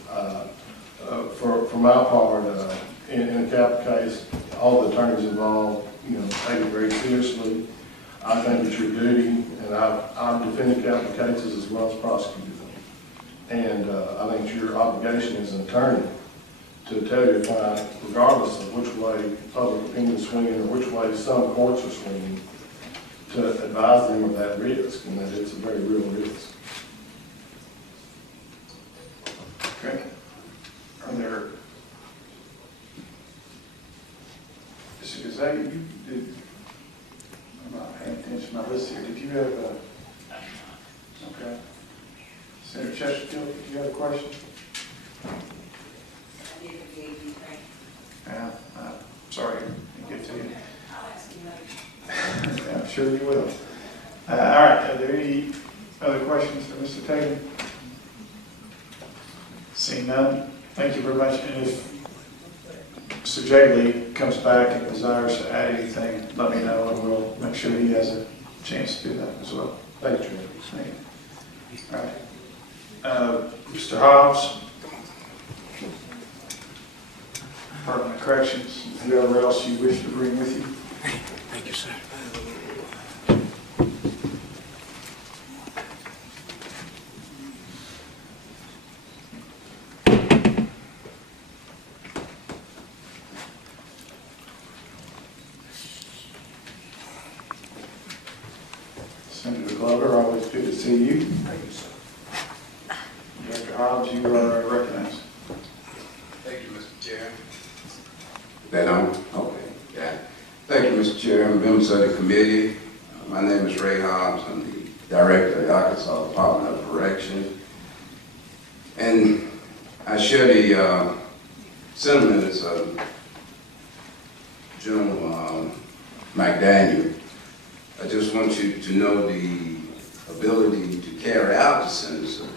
for my part, in a capital case, all the attorneys involved, take it very seriously. I think it's your duty, and I've defended capital cases as well as prosecuted them. And I think it's your obligation as an attorney to tell your client, regardless of which way public opinion is swinging or which way some courts are swinging, to advise them of that risk, and that it's a very real risk. Okay. Are there, is that, you did, I'm not paying attention to my list here, did you have a, okay. Senator Chesterfield, did you have a question? Yeah, sorry, I didn't get to you. Yeah, I'm sure you will. All right, are there any other questions for Mr. Tatum? Seeing none, thank you very much. And if Mr. Jagley comes back and desires to add anything, let me know, and we'll make sure he has a chance to do that as well. Thank you, Chairman. Thank you. All right. Mr. Hobbs, Department of Corrections, whoever else you wish to bring with you. Thank you, sir. Senator Glover, always good to see you. Thank you, sir. Dr. Hobbs, you are recognized. Thank you, Mr. Chair. That on? Okay, yeah. Thank you, Mr. Chair, members of the committee. My name is Ray Hobbs. I'm the Director of the Arkansas Department of Corrections. And I share the sentiments of General McDaniel. I just want you to know the ability to carry out the sentence of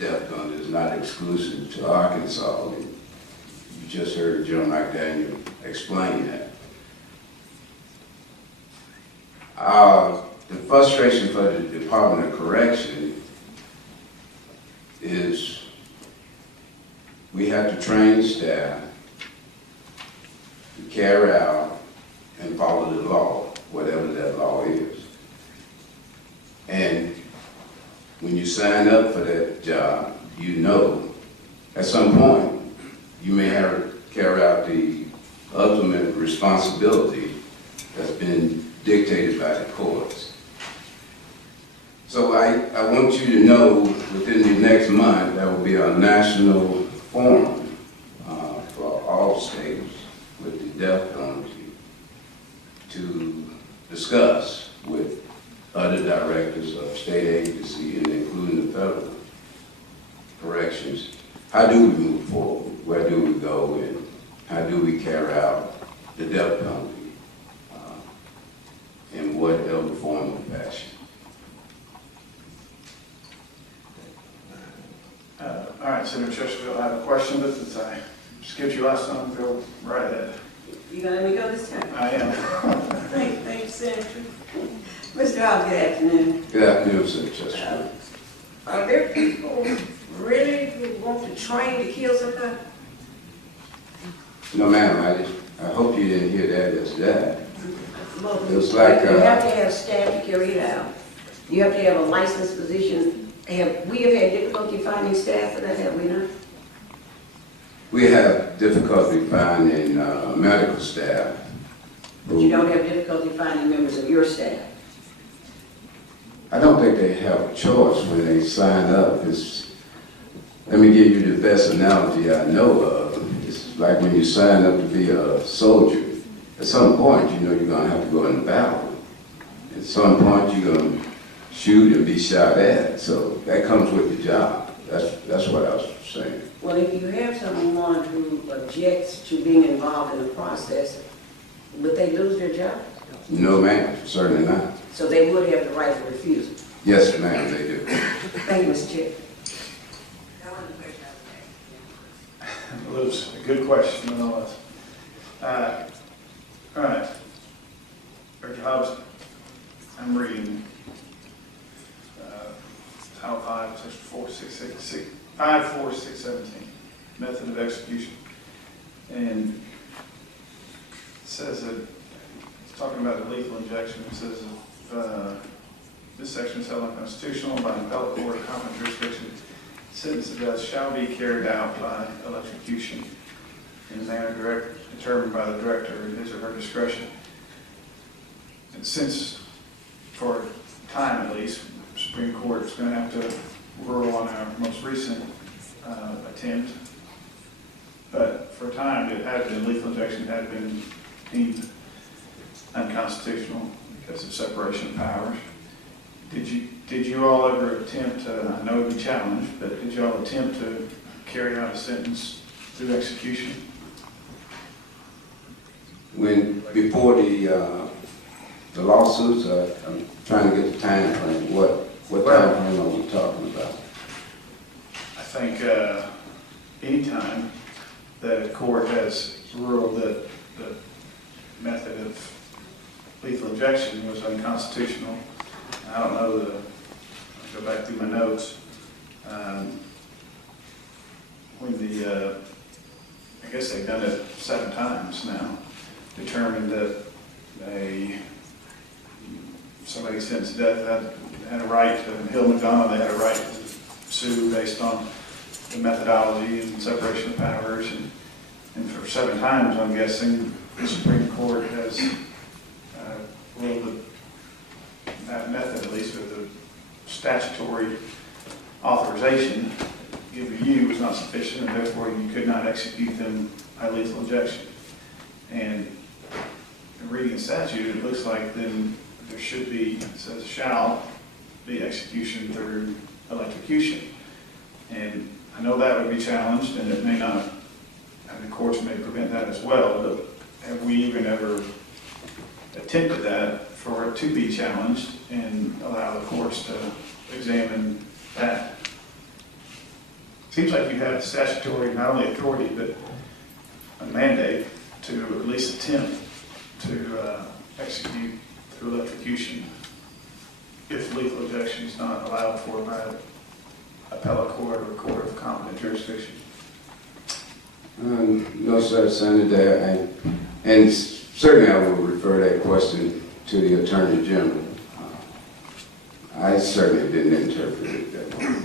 death penalty is not exclusive to Arkansas. You just heard General McDaniel explain that. The frustration for the Department of Correction is we have to train staff to carry out and follow the law, whatever that law is. And when you sign up for that job, you know at some point you may have to carry out the ultimate responsibility that's been dictated by the courts. So I want you to know within the next month there will be a national forum for all states with the death penalty to discuss with other directors of state agency and including the federal corrections. How do we move forward? Where do we go? And how do we carry out the death penalty in whatever form or fashion? All right, Senator Chesterfield, I have a question, but since I skipped you last time, go right ahead. You gonna let me go this time? I am. Thanks, Senator. Mr. Hobbs, good afternoon. Good afternoon, Senator Chesterfield. Are there people really who want to train to kill somebody? No, ma'am, I hope you didn't hear that as that. Well, It was like, you have to have staff to carry it out. You have to have a licensed physician. We have had difficulty finding staff for that, have we not? we have difficulty finding medical staff. But you don't have difficulty finding members of your staff? I don't think they have a choice when they sign up. Let me give you the best analogy I know of. It's like when you sign up to be a soldier. At some point, you know you're going to have to go into battle. At some point, you're going to shoot and be shot at. So that comes with the job. That's what I was saying. Well, if you have someone who objects to being involved in the process, would they lose their job? No, ma'am, certainly not. So they would have the right to refuse. Yes, ma'am, they do. Thank you, Mr. Chair. Well, it was a good question, nonetheless. All right. Dr. Hobbs, I'm reading Title 5, Section 54617, method of execution. And it says that, it's talking about the lethal injection, it says this section is held unconstitutional by an appellate court or competent jurisdiction. Sentence of death shall be carried out by electrocution in a manner determined by the director in his or her discretion. And since, for time at least, the Supreme Court is going to have to rule on our most recent attempt, but for a time it had been, lethal injection had been deemed unconstitutional because of separation of powers. Did you all ever attempt to, I know it would be challenged, but did you all attempt to carry out a sentence through execution? Before the lawsuits, I'm trying to get the time frame. What time frame are we talking about? I think anytime that a court has ruled that the method of lethal injection was unconstitutional, I don't know I'll go back through my notes. When I guess they've done it 7 times now, determined that somebody sentenced to death had a right to, Hill McDonough, they had a right to sue based on the methodology and separation of powers. And for 7 times, I'm guessing, the Supreme Court has ruled that that method, at least with the statutory authorization given to you, was not sufficient, and therefore you could not execute them by lethal injection. And in reading the statute, it looks like then there should be, it says shall be execution through electrocution. And I know that would be challenged, and it may not, and the courts may prevent that as well, but have we even ever attempted that for it to be challenged and allow the courts to examine that? Seems like you have statutory, not only authority, but a mandate to at least attempt to execute through electrocution if lethal injection is not allowed for by an appellate court or a court of competent jurisdiction. No, sir, Senator, and certainly I will refer that question to the Attorney General. I certainly didn't interpret it that way.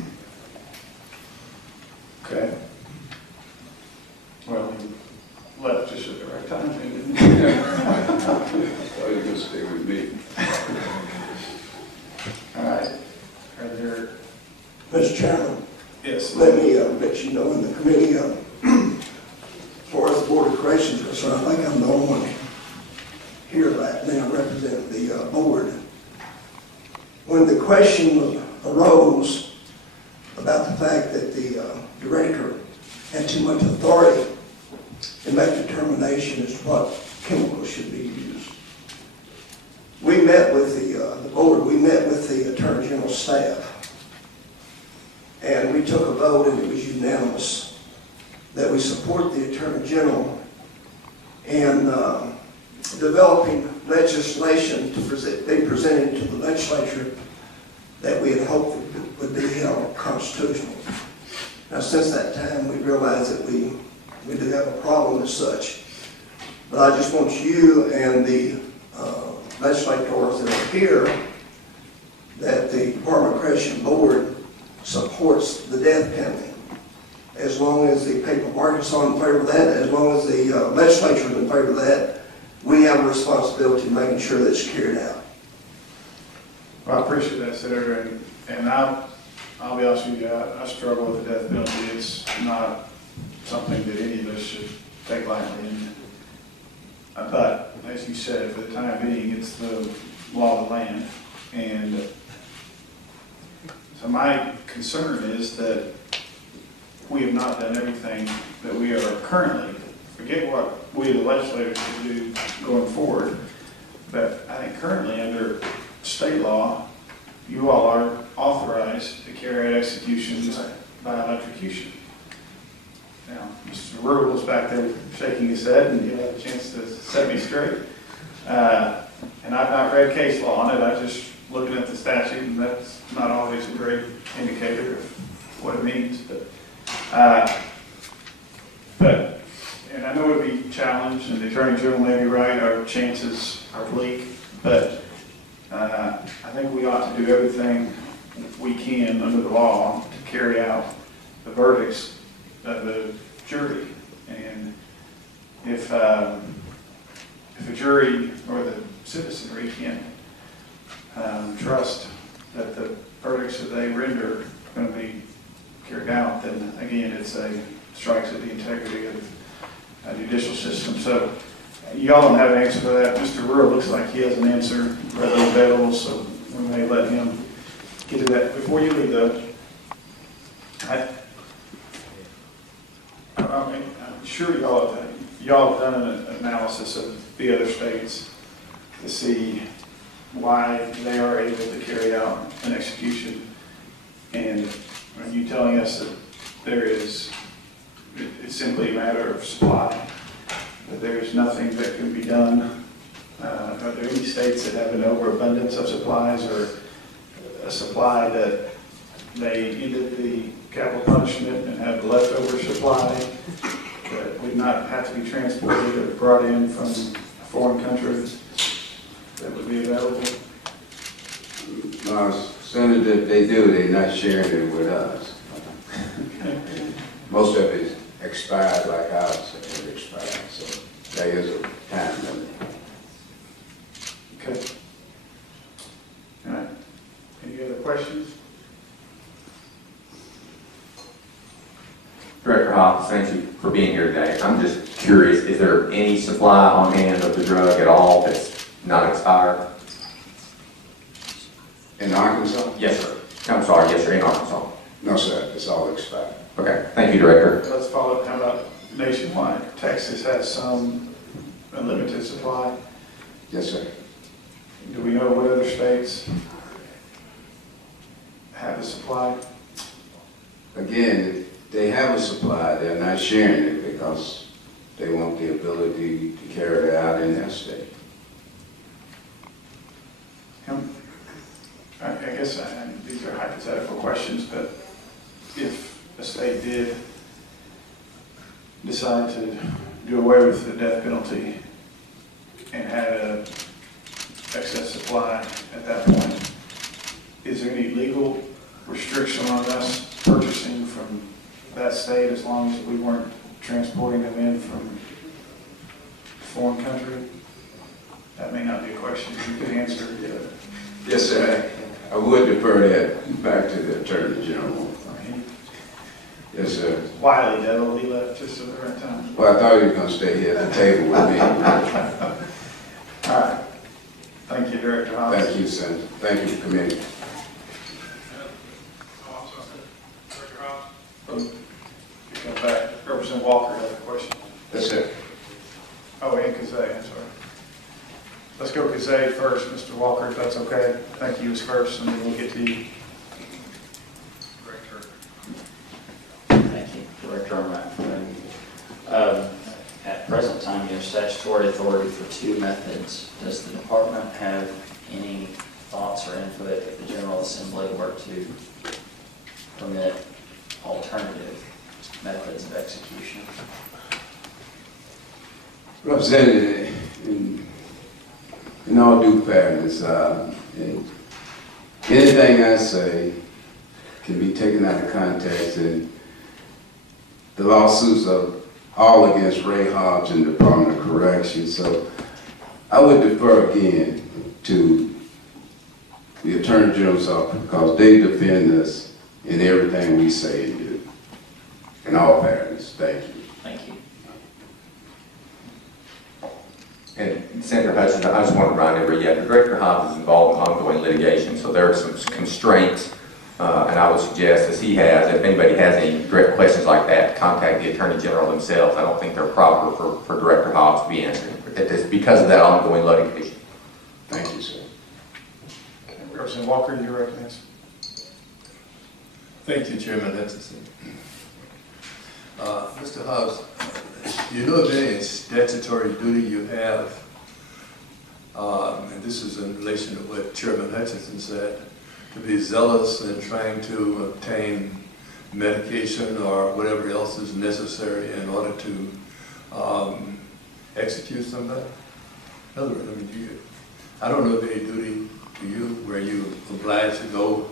Okay. Well, you left just at the right time, didn't you? I thought you were going to stay with me. All right. Are there, Mr. Chairman, yes. let me let you know in the committee, as far as the Board of Corrections is concerned, I think I'm the only one here right now representing the board. When the question arose about the fact that the director had too much authority to make determination as to what chemicals should be used, we met with the board, we met with the Attorney General's staff, and we took a vote, and it was unanimous that we support the Attorney General in developing legislation to be presented to the legislature that we had hoped would be held constitutional. Now, since that time, we realized that we do have a problem as such. But I just want you and the legislators that are here, that the Department of Correction Board supports the death penalty. As long as the people of Arkansas are in favor of that, as long as the legislature is in favor of that, we have a responsibility in making sure that it's carried out. Well, I appreciate that, Senator, and I'll be honest with you, I struggle with the death penalty. It's not something that any of us should take lightly. But, as you said, for the time being, it's the law of the land. And so my concern is that we have not done everything that we are currently, forget what we the legislators can do going forward, but I think currently under state law, you all are authorized to carry out executions by electrocution. Now, Mr. Rural is back there shaking his head, and he'll have a chance to set me straight. And I've not read case law on it, I just looking at the statute, and that's not always a great indicator of what it means, and I know it would be challenged, and the Attorney General may be right, our chances are bleak, but I think we ought to do everything we can under the law to carry out the verdicts of the jury. And if a jury or the citizenry can't trust that the verdicts that they render are going to be carried out, then again, it's a strikes at the integrity of the judicial system. So y'all don't have an answer for that. Mr. Rural looks like he has an answer readily available, so we may let him get to that. Before you leave, though, I'm sure y'all have done an analysis of the other states to see why they are able to carry out an execution. And are you telling us that it's simply a matter of supply, that there is nothing that can be done? Are there any states that have an overabundance of supplies, or a supply that they ended the capital punishment and have leftover supply that would not have to be transported or brought in from a foreign country that would be available? Senator, if they do, they're not sharing it with us. Most of it expired like ours have expired, so there is a time limit. Okay. All right. Any other questions? Director Hobbs, thank you for being here today. I'm just curious, is there any supply on hand of the drug at all that's not expired? In Arkansas? Yes, sir. I'm sorry, yes, sir, in Arkansas. No, sir, it's all expired. Okay, thank you, Director. Let's follow up. How about nationwide? Texas has some limited supply. Yes, sir. Do we know what other states have a supply? Again, if they have a supply, they're not sharing it because they want the ability to carry it out in their state. I guess these are hypothetical questions, but if a state did decide to do away with the death penalty and had an excess supply at that point, is there any legal restriction on us purchasing from that state as long as we weren't transporting them in from a foreign country? That may not be a question you can answer. Yes, sir. I would defer that back to the Attorney General. Yes, sir. Wiley devil, he left just at the right time. Well, I thought you were going to stay here at the table with me. All right. Thank you, Director Hobbs. Thank you, Senator. Thank you, Committee. You come back. Representative Walker has a question. Yes, sir. Oh, and Kazay, I'm sorry. Let's go Kazay first, Mr. Walker, if that's okay. Thank you as first, and then we'll get to you. Thank you, Director Armack. At present time, you have statutory authority for two methods. Does the department have any thoughts or input if the General Assembly were to permit alternative methods of execution? Representative, in all due fairness, anything I say can be taken out of context, and the lawsuits are all against Ray Hobbs and the Department of Corrections. So I would defer again to the Attorney General's office because they defend us in everything we say and do. In all fairness, thank you. Thank you. And Senator Hutchins, I just want to remind everybody, Director Hobbs is involved in ongoing litigation, so there are some constraints And I would suggest, as he has, if anybody has any direct questions like that, contact the Attorney General themselves. I don't think they're proper for Director Hobbs to be answering, because of that ongoing litigation. Thank you, sir. Representative Walker, you recognize? Thank you, Chairman Hutchinson. Mr. Hobbs, you know there is statutory duty you have, and this is in relation to what Chairman Hutchinson said, to be zealous in trying to obtain medication or whatever else is necessary in order to execute somebody. In other words, I don't know of any duty to you where you obliged to go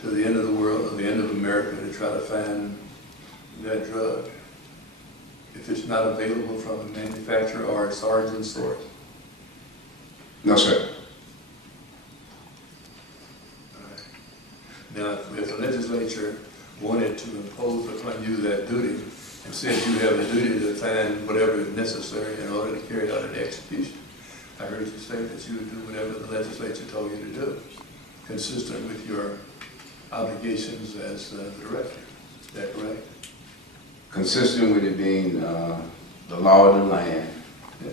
to the end of the world or the end of America to try to find that drug if it's not available from a manufacturer or its origin source. No, sir. Now, if the legislature wanted to impose upon you that duty and said you have a duty to find whatever is necessary in order to carry out an execution, I heard you say that you would do whatever the legislature told you to do, consistent with your obligations as the director. Is that correct? Consistent with it being the law of the land, Yeah.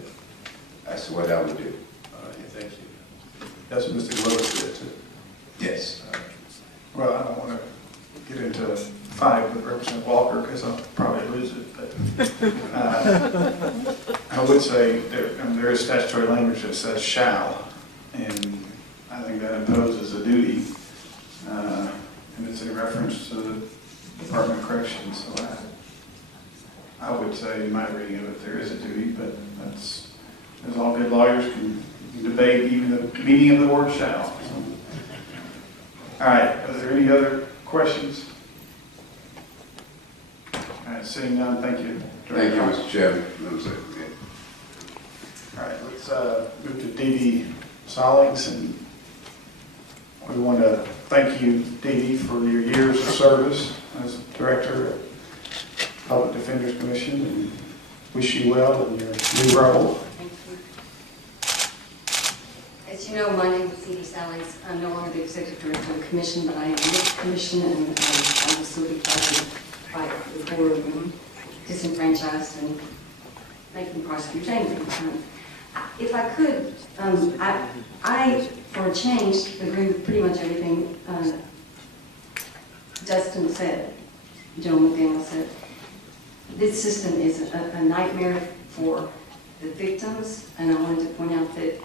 that's what I would do. All right, thank you. That's what Mr. Glover said too. Yes. All right. Well, I don't want to get into a fight with Representative Walker because I'll probably lose it, but I would say there is statutory language that says shall, and I think that imposes a duty, and it's in reference to the Department of Corrections, so I would say in my reading of it, there is a duty, but that's, as all good lawyers can debate even the meaning of the word shall. So. All right, are there any other questions? All right, seeing none, thank you. Thank you, Mr. Chairman. Madam Secretary. All right, let's move to Didi Sallings, and we want to thank you, Didi, for your years of service as Director of Public Defender's Commission, and wish you well in your new role. Thank you. As you know, my name is Didi Sallings. I'm no longer the Executive Director of the Commission, but I am with the Commission, and I'm a certified fight for disenfranchised and making prosecutors angry. If I could, I, for a change, agree with pretty much everything Dustin said, General McDaniel said. This system is a nightmare for the victims, and I wanted to point out that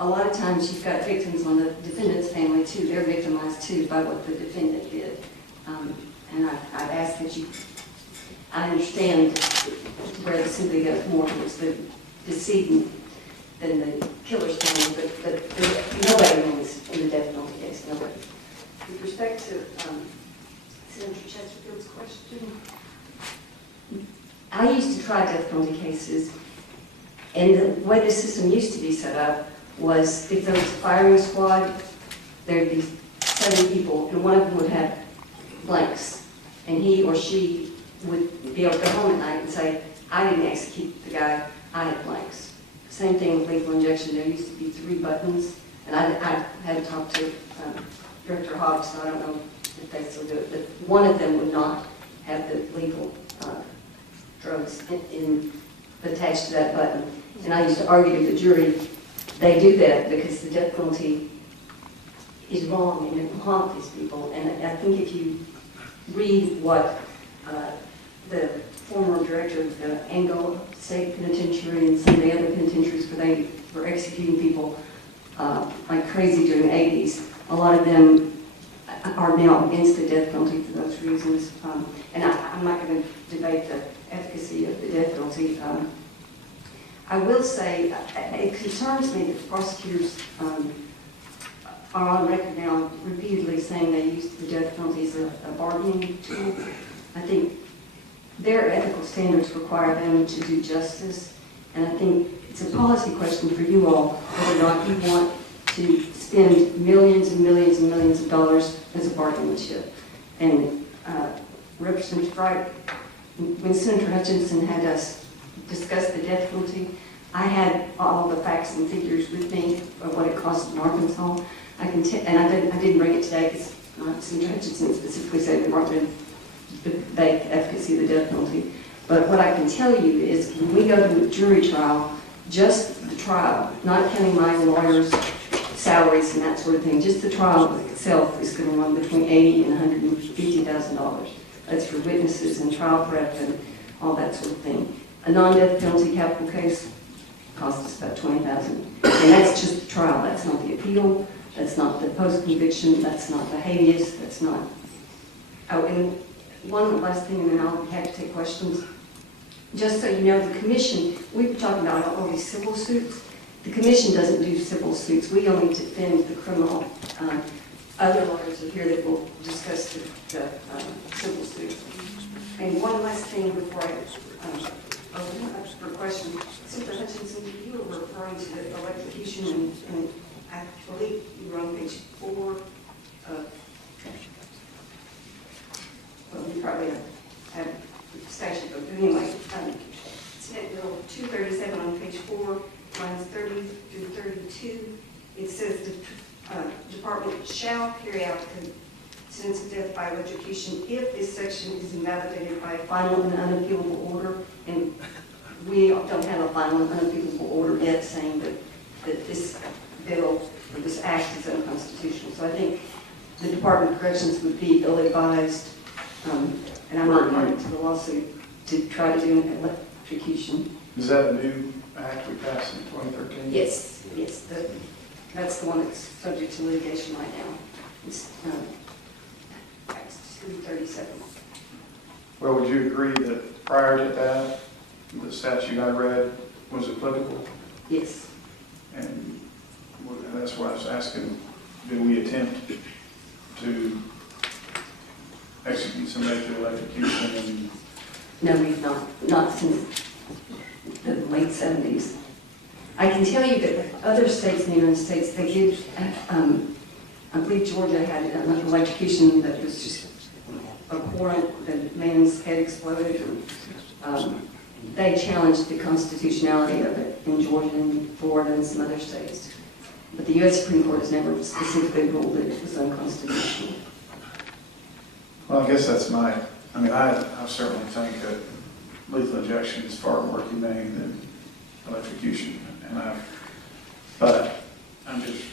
a lot of times you've got victims on the defendant's family too. They're victimized too by what the defendant did. And I'd ask that you, I understand where the sympathy goes more towards the decedent than the killer's family, but nobody wins in the death penalty case, nobody. With respect to Senator Chesterfield's question, I used to try death penalty cases, and the way the system used to be set up was if there was a firing squad, there'd be 7 people, and one of them would have blanks, and he or she would be able to go home at night and say, I didn't execute the guy, I had blanks. Same thing with lethal injection. There used to be 3 buttons, and I had talked to Director Hobbs, so I don't know if they still do it, but one of them would not have the lethal drugs attached to that button. And I used to argue to the jury, they do that because the death penalty is wrong and it will haunt these people. And I think if you read what the former director of the Angola State Penitentiary and some of the other penitentiaries where they were executing people like crazy during the 80s, a lot of them are now against the death penalty for those reasons. And I'm not going to debate the efficacy of the death penalty. I will say it concerns me that prosecutors are on record now repeatedly saying they use the death penalty as a bargaining tool. I think their ethical standards require them to do justice, and I think it's a policy question for you all whether or not you want to spend millions and millions and millions of dollars as a bargaining chip. And Representative Wright, when Senator Hutchinson had us discuss the death penalty, I had all the facts and figures with me of what it cost in Arkansas. I didn't bring it today because not St. Hutchinson specifically said they weren't going to debate the efficacy of the death penalty. But what I can tell you is when we go to a jury trial, just the trial, not counting my lawyers' salaries and that sort of thing, just the trial itself is going to run between $80,000 and $150,000. That's for witnesses and trial prep and all that sort of thing. A non-death penalty capital case costs us about $20,000. And that's just the trial. That's not the appeal. That's not the post-conviction. That's not the habeas. That's not... Oh, and one last thing, and then I'll have to take questions. Just so you know, the commission, we were talking about all these civil suits. The commission doesn't do civil suits. We only defend the criminal. Other lawyers are here that will discuss the civil suits. And one last thing before I open up for questions. Senator Hutchinson, you were referring to the electrocution, and I believe you were on page 4 of, well, you probably have the statute book, but anyway, Senate Bill 237 on page 4, lines 30 through 32, it says the department shall carry out the sentence of death by electrocution if this section is invalidated by a final and unappealable order, and we don't have a final and unappealable order yet saying that this bill or this act is unconstitutional. So I think the Department of Corrections would be ill-advised, and I'm not going to the lawsuit to try to do an electrocution. Is that a new act we passed in 2013? Yes, that's the one that's subject to litigation right now. It's Act 237. Well, would you agree that prior to that, the statute I read was applicable? Yes. And that's why I was asking, did we attempt to execute somebody through electrocution? And No, we've not since the late 70s. I can tell you that other states in the United States, they did, I believe Georgia had an electrocution that was just abhorrent, the man's head exploded. They challenged the constitutionality of it in Georgia and Florida and some other states. But the U.S. Supreme Court has never specifically ruled that it was unconstitutional. well, I guess that's I certainly think that lethal injection is far more humane than electrocution. But I'm just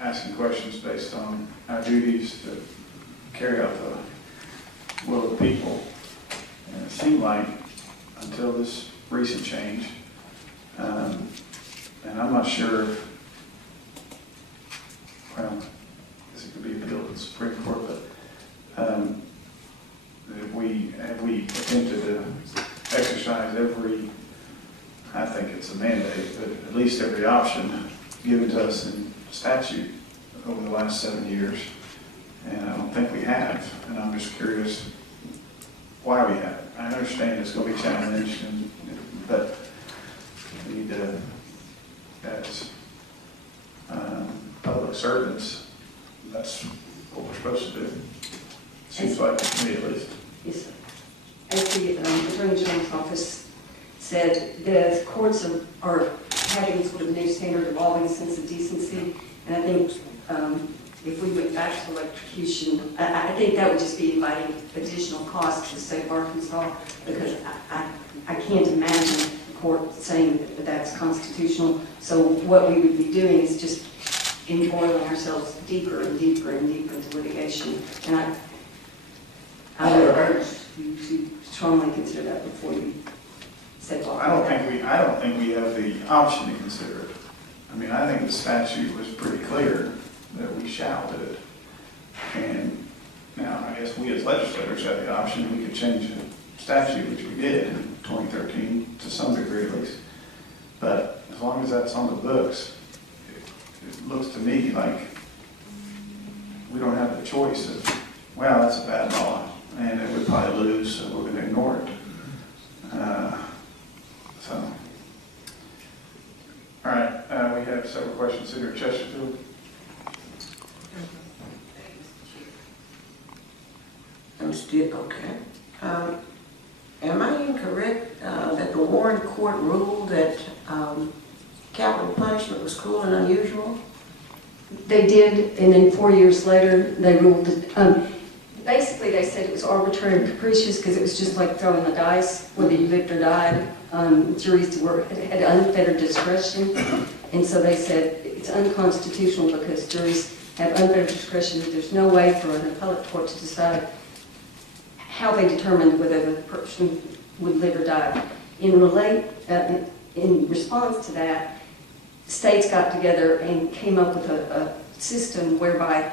asking questions based on our duties to carry out the will of the people. And it seemed like until this recent change, and I'm not sure, well, I guess it could be appealed to the Supreme Court, but have we attempted to exercise every, I think it's a mandate, but at least every option given to us in statute over the last 7 years? And I don't think we have, and I'm just curious why we haven't. I understand it's going to be challenged, but we need to, as public servants, that's what we're supposed to do. Seems like to me, at least. Yes, sir. As the Attorney General's office said, the courts are having sort of a new standard evolving sense of decency, and I think if we went back to electrocution, I think that would just be inviting additional costs to the state of Arkansas, because I can't imagine the court saying that that's constitutional. So what we would be doing is just embroiling ourselves deeper and deeper and deeper into litigation. And I would urge you to strongly consider that before you say, well, I don't think we have the option to consider it. I mean, I think the statute was pretty clear that we shall do it. And now, I guess we as legislators have the option. We could change the statute, which we did in 2013 to some degree at least. But as long as that's on the books, it looks to me like we don't have the choice of, well, that's a bad law, and it would probably lose, so we're going to ignore it. All right, we have several questions. Senator Chesterfield. Understood, okay. Am I incorrect that the Warren Court ruled that capital punishment was cruel and unusual? They did, and then 4 years later, they ruled that, basically they said it was arbitrary and capricious because it was just like throwing the dice, whether you lived or died. Juries had unfettered discretion, and so they said it's unconstitutional because juries have unfettered discretion. There's no way for an appellate court to decide how they determined whether the person would live or die. In response to that, states got together and came up with a system whereby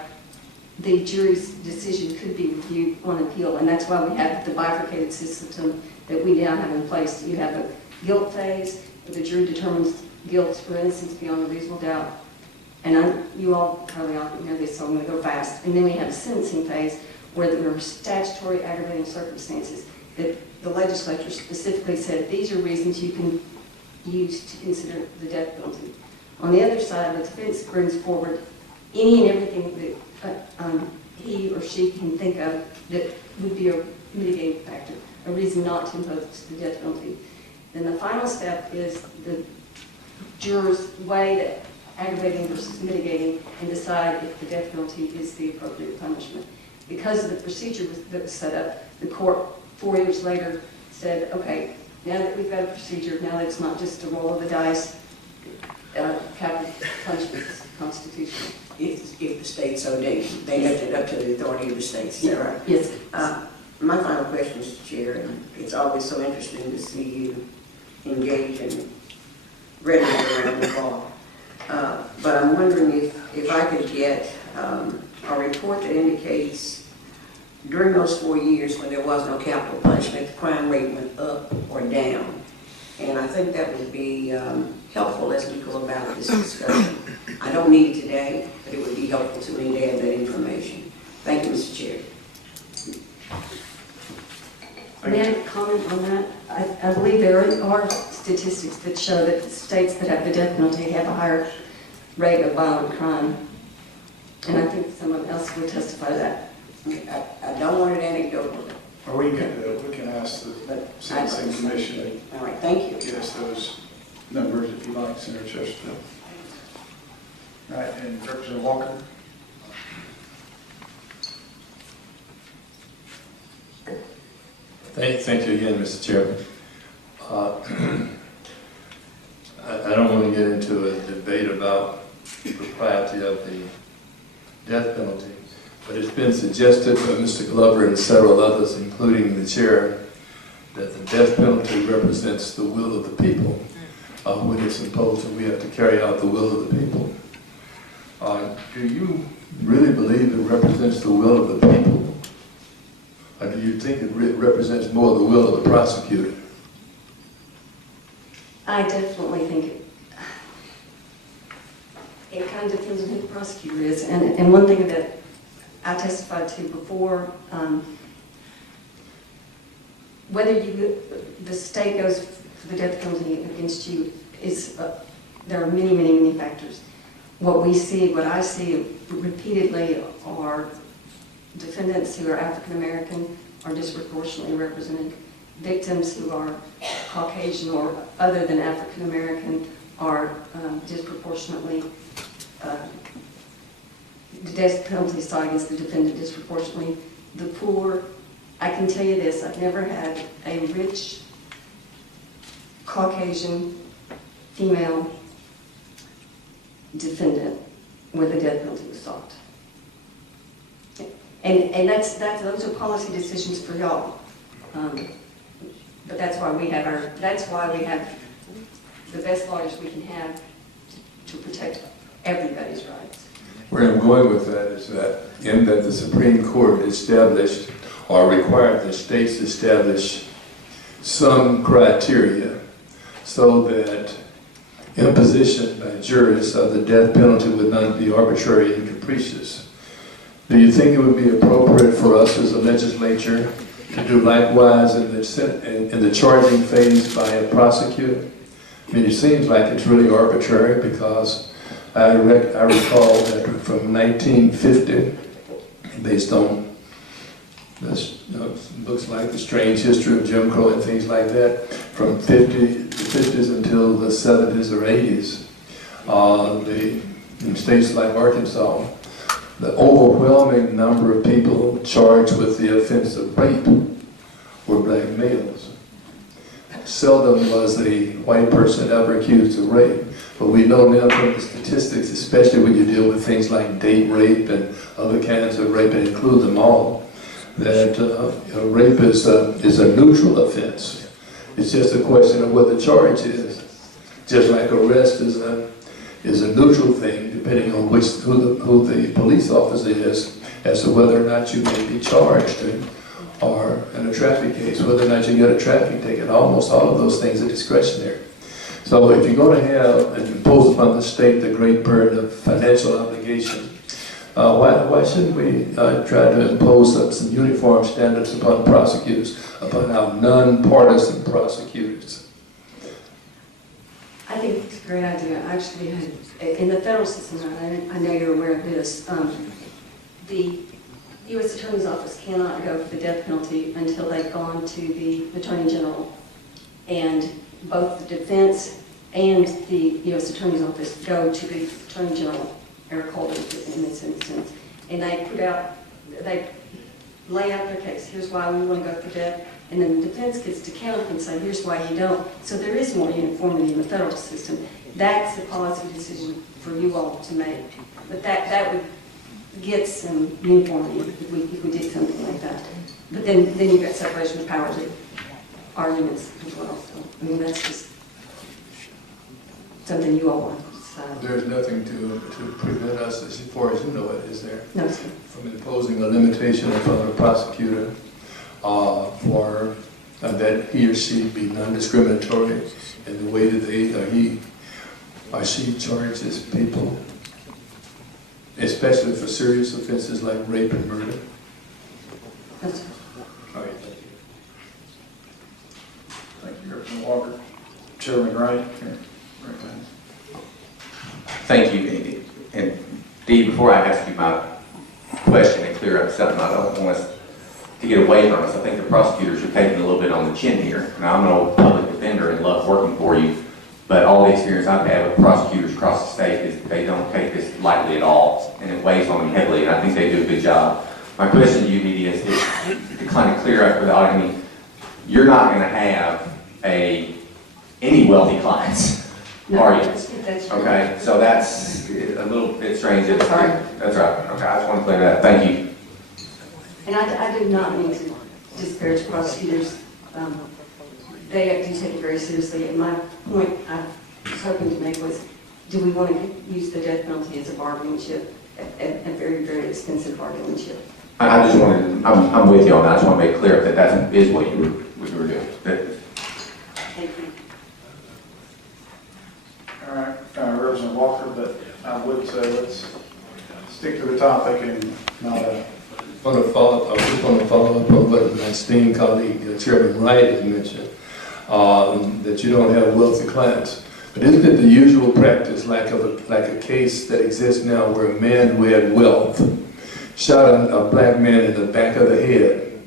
the jury's decision could be reviewed on appeal, and that's why we have the bifurcated system that we now have in place. You have a guilt phase, where the jury determines guilt or innocence beyond a reasonable doubt, and you all probably already know this, so I'm going to go fast. And then we have a sentencing phase, where there are statutory aggravating circumstances that the legislature specifically said these are reasons you can use to consider the death penalty. On the other side, the defense brings forward any and everything that he or she can think of that would be a mitigating factor, a reason not to impose the death penalty. Then the final step is the jurors weigh the aggravating versus mitigating and decide if the death penalty is the appropriate punishment. Because of the procedure that was set up, the court 4 years later said, okay, now that we've got a procedure, now that it's not just a roll of the dice, capital punishment is constitutional. If the state so deemed, they left it up to the authority of the states, is that right? Yes. My final question, Mr. Chair, and it's always so interesting to see you engage in rhetoric around the law. But I'm wondering if I could get a report that indicates during those 4 years when there was no capital punishment, the crime rate went up or down. And I think that would be helpful as we go about this discussion. I don't need it today, but it would be helpful to me to have that information. Thank you, Mr. Chair. May I comment on that? I believe there are statistics that show that the states that have the death penalty have a higher rate of violent crime. And I think someone else will testify to that. I don't want it anecdotal. Or we can ask the Sentencing Commission All right, thank you. to get us those numbers if you like, Senator Chesterfield. All right, and Representative Walker. Thank you again, Mr. Chairman. I don't want to get into a debate about the propriety of the death penalty, but it's been suggested by Mr. Glover and several others, including the chair, that the death penalty represents the will of the people when it's imposed, and we have to carry out the will of the people. Do you really believe it represents the will of the people? Or do you think it represents more the will of the prosecutor? I definitely think it kind of depends on who the prosecutor is. And one thing that I testified to before, whether the state goes for the death penalty against you, there are many, many, many factors. What I see repeatedly are defendants who are African American are disproportionately represented. Victims who are Caucasian or other than African American are disproportionately, the death penalty side against the defendant disproportionately. The poor, I can tell you this, I've never had a rich Caucasian female defendant where the death penalty was sought. And those are policy decisions for y'all. But that's why we have the best lawyers we can have to protect everybody's rights. Where I'm going with that is that the Supreme Court established or required the states establish some criteria so that imposition by juries of the death penalty would not be arbitrary and capricious. Do you think it would be appropriate for us as a legislature to do likewise in the charging phase by a prosecutor? I mean, it seems like it's really arbitrary because I recall that from 1950, based on this, books like The Strange History of Jim Crow and things like that, from the 50s until the 70s or 80s, the in states like Arkansas, the overwhelming number of people charged with the offense of rape were black males. Seldom was a white person ever accused of rape. But we know now from the statistics, especially when you deal with things like date rape and other kinds of rape, and include them all, that rape is a neutral offense. It's just a question of what the charge is. Just like arrest is a neutral thing, depending on who the police officer is, as to whether or not you may be charged, or in a traffic case, whether or not you get a traffic ticket. Almost all of those things are discretionary. So if you're going to have and impose upon the state the great burden of financial obligation, why shouldn't we try to impose some uniform standards upon prosecutors, upon our non-partisan prosecutors? I think it's a great idea. Actually, in the federal system, and I know you're aware of this, the U.S. Attorney's Office cannot go for the death penalty until they've gone to the Attorney General, and both the defense and the U.S. Attorney's Office go to the Attorney General, Eric Holder in this instance, and they lay out their case. Here's why we want to go for death, and then the defense gets to counter and say, here's why you don't. So there is more uniformity in the federal system. That's a policy decision for you all to make. But that would get some uniformity if we did something like that. But then you've got separation of powers arguments as well. So, I mean, that's just something you all want to decide. There's nothing to prevent us, as far as you know it, is there? No, sir. From imposing a limitation upon a prosecutor for that he or she be non-discriminatory in the way that they or he or she charges people, especially for serious offenses like rape and murder. No, sir. All right, thank you. Thank you, Representative Walker. Chairman Wright. Here. Thank you. And Dee, before I ask you my question and clear up something, I don't want us to get away from us. I think the prosecutors are taking a little bit on the chin here. Now, I'm an old public defender and love working for you, but all the experience I've had with prosecutors across the state is they don't take this lightly at all, and it weighs on them heavily, and I think they do a good job. My question to you, Didi, is to kind of clear up for the audience. I mean, you're not going to have any wealthy clients, No, are you? that's true. Okay, so that's a little bit strange. Sorry. That's right. Okay, I just want to clear that. Thank you. And I do not mean to disparage prosecutors. They do take it very seriously. And my point I was hoping to make was, do we want to use the death penalty as a bargaining chip, a very, very expensive bargaining chip? I just wanted, I'm with you on that. I just want to make clear that that is what you were doing. Thank you. All right, Representative Walker, but I would say let's stick to the topic and not I just want to follow up on what my esteemed colleague, Chairman Wright, has mentioned, that you don't have wealthy clients. But isn't it the usual practice, like a case that exists now, where a man who had wealth shot a black man in the back of the head,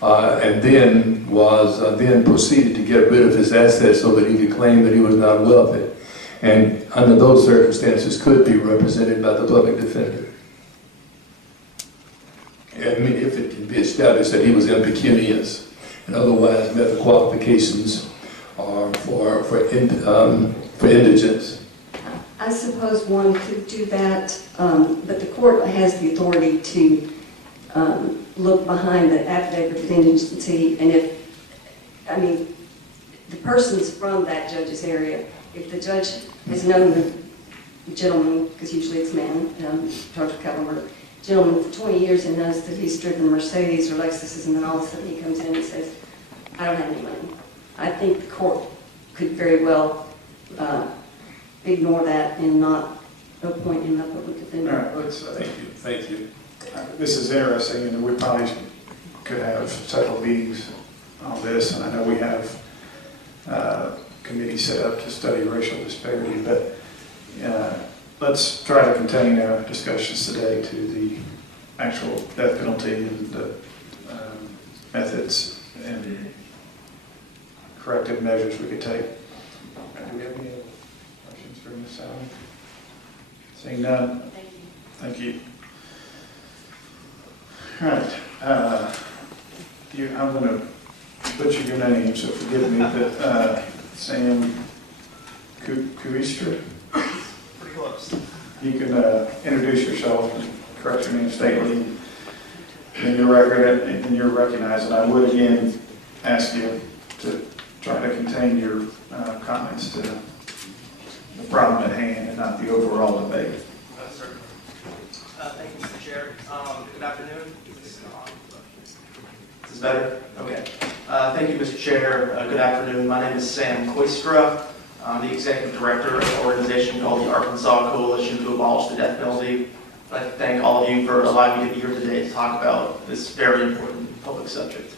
and then proceeded to get rid of his assets so that he could claim that he was not wealthy, and under those circumstances could be represented by the public defender? I mean, if it can be established that he was impecunious and otherwise met the qualifications for indigence. I suppose one could do that, but the court has the authority to look behind the affidavit of indigency, and the person's from that judge's area. If the judge has known the gentleman, because usually it's man, charged with capital murder, gentleman for 20 years and knows that he's driven Mercedes or Lexuses, and then all of a sudden he comes in and says, I don't have any money. I think the court could very well ignore that and not appoint him a public defender. All right, let's, Thank you. this is interesting, and we probably could have several meetings on this, and I know we have committees set up to study racial disparity, but let's try to contain our discussions today to the actual death penalty and the methods and corrective measures we could take. Do we have any other questions for Ms. Sallings? Seeing none, Thank you. thank you. All right, I'm going to butcher your name, so forgive me, but Sam Kooistra? Pretty close. You can introduce yourself and correct your name, state in your record, and you're recognized. And I would again ask you to try to contain your comments to the problem at hand and not the overall debate. Certainly. Thank you, Mr. Chair. Good afternoon. Is this better? Okay. Thank you, Mr. Chair. Good afternoon. My name is Sam Kooistra. I'm the Executive Director of an organization called the Arkansas Coalition to Abolish the Death Penalty. I'd like to thank all of you for allowing me to be here today to talk about this very important public subject.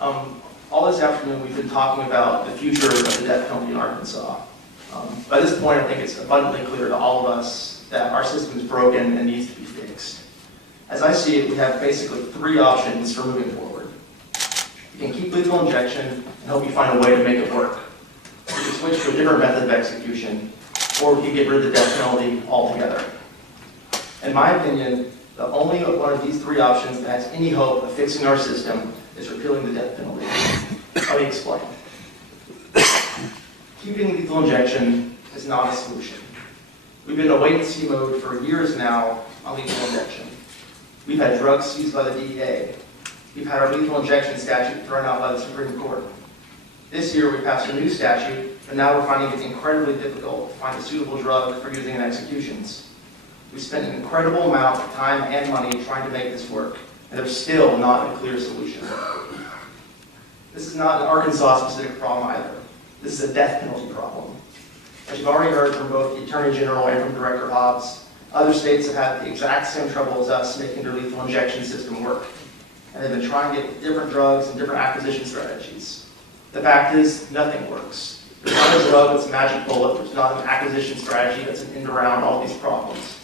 All this afternoon, we've been talking about the future of the death penalty in Arkansas. By this point, I think it's abundantly clear to all of us that our system is broken and needs to be fixed. As I see it, we have basically three options for moving forward. We can keep lethal injection and hope you find a way to make it work. We can switch to a different method of execution, or we can get rid of the death penalty altogether. In my opinion, the only one of these three options that has any hope of fixing our system is repealing the death penalty. Let me explain. Keeping lethal injection is not a solution. We've been in a wait-and-see mode for years now on lethal injection. We've had drugs seized by the DEA. We've had our lethal injection statute thrown out by the Supreme Court. This year we passed a new statute, but now we're finding it incredibly difficult to find a suitable drug for using in executions. We spent an incredible amount of time and money trying to make this work, and there's still not a clear solution. This is not an Arkansas-specific problem either. This is a death penalty problem. As you've already heard from both the Attorney General and from Director Hobbs, other states have had the exact same trouble as us making their lethal injection system work. And they've been trying to get different drugs and different acquisition strategies. The fact is, nothing works. There's not a drug that's a magic bullet. There's not an acquisition strategy that's an end around all these problems.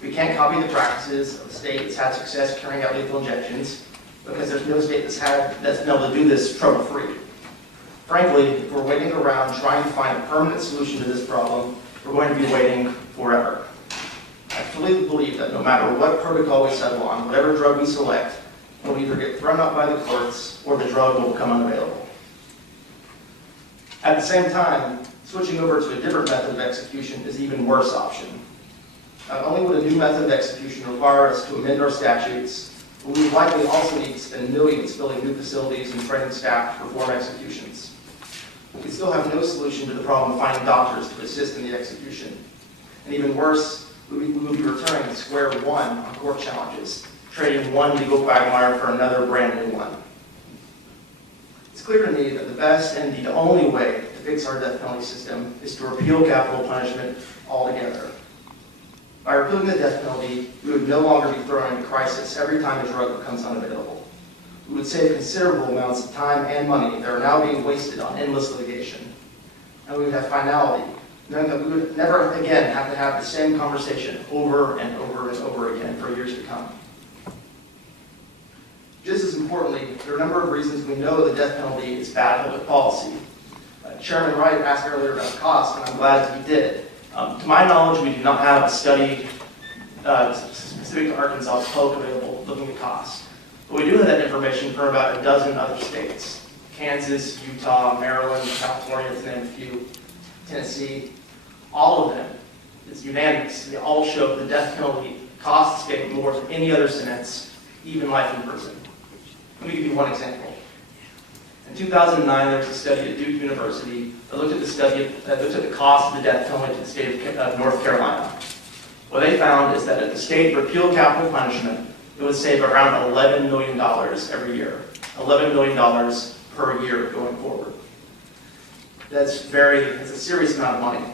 We can't copy the practices of the state that's had success carrying out lethal injections because there's no state that's been able to do this trouble-free. Frankly, if we're waiting around trying to find a permanent solution to this problem, we're going to be waiting forever. I fully believe that no matter what protocol we settle on, whatever drug we select, it will either get thrown out by the courts or the drug will become unavailable. At the same time, switching over to a different method of execution is an even worse option. Not only would a new method of execution require us to amend our statutes, but we would likely also need to spend millions building new facilities and training staff to perform executions. We still have no solution to the problem of finding doctors to assist in the execution. And even worse, we would be returning to square one on court challenges, trading one legal quagmire for another brand new one. It's clear to me that the best and the only way to fix our death penalty system is to repeal capital punishment altogether. By repealing the death penalty, we would no longer be thrown into crisis every time a drug becomes unavailable. We would save considerable amounts of time and money that are now being wasted on endless litigation. And we would have finality, knowing that we would never again have to have the same conversation over and over and over again for years to come. Just as importantly, there are a number of reasons we know the death penalty is bad public policy. Chairman Wright asked earlier about the cost, and I'm glad he did. To my knowledge, we do not have a study specific to Arkansas public available looking at cost. But we do have that information from about a dozen other states. Kansas, Utah, Maryland, California, to name a few, Tennessee. All of them, it's unanimous. They all show the death penalty costs getting more than any other sentence, even life in prison. Let me give you one example. In 2009, there was a study at Duke University that looked at the cost of the death penalty to the state of North Carolina. What they found is that if the state repealed capital punishment, it would save around $11 million every year. $11 million per year going forward. That's a serious amount of money.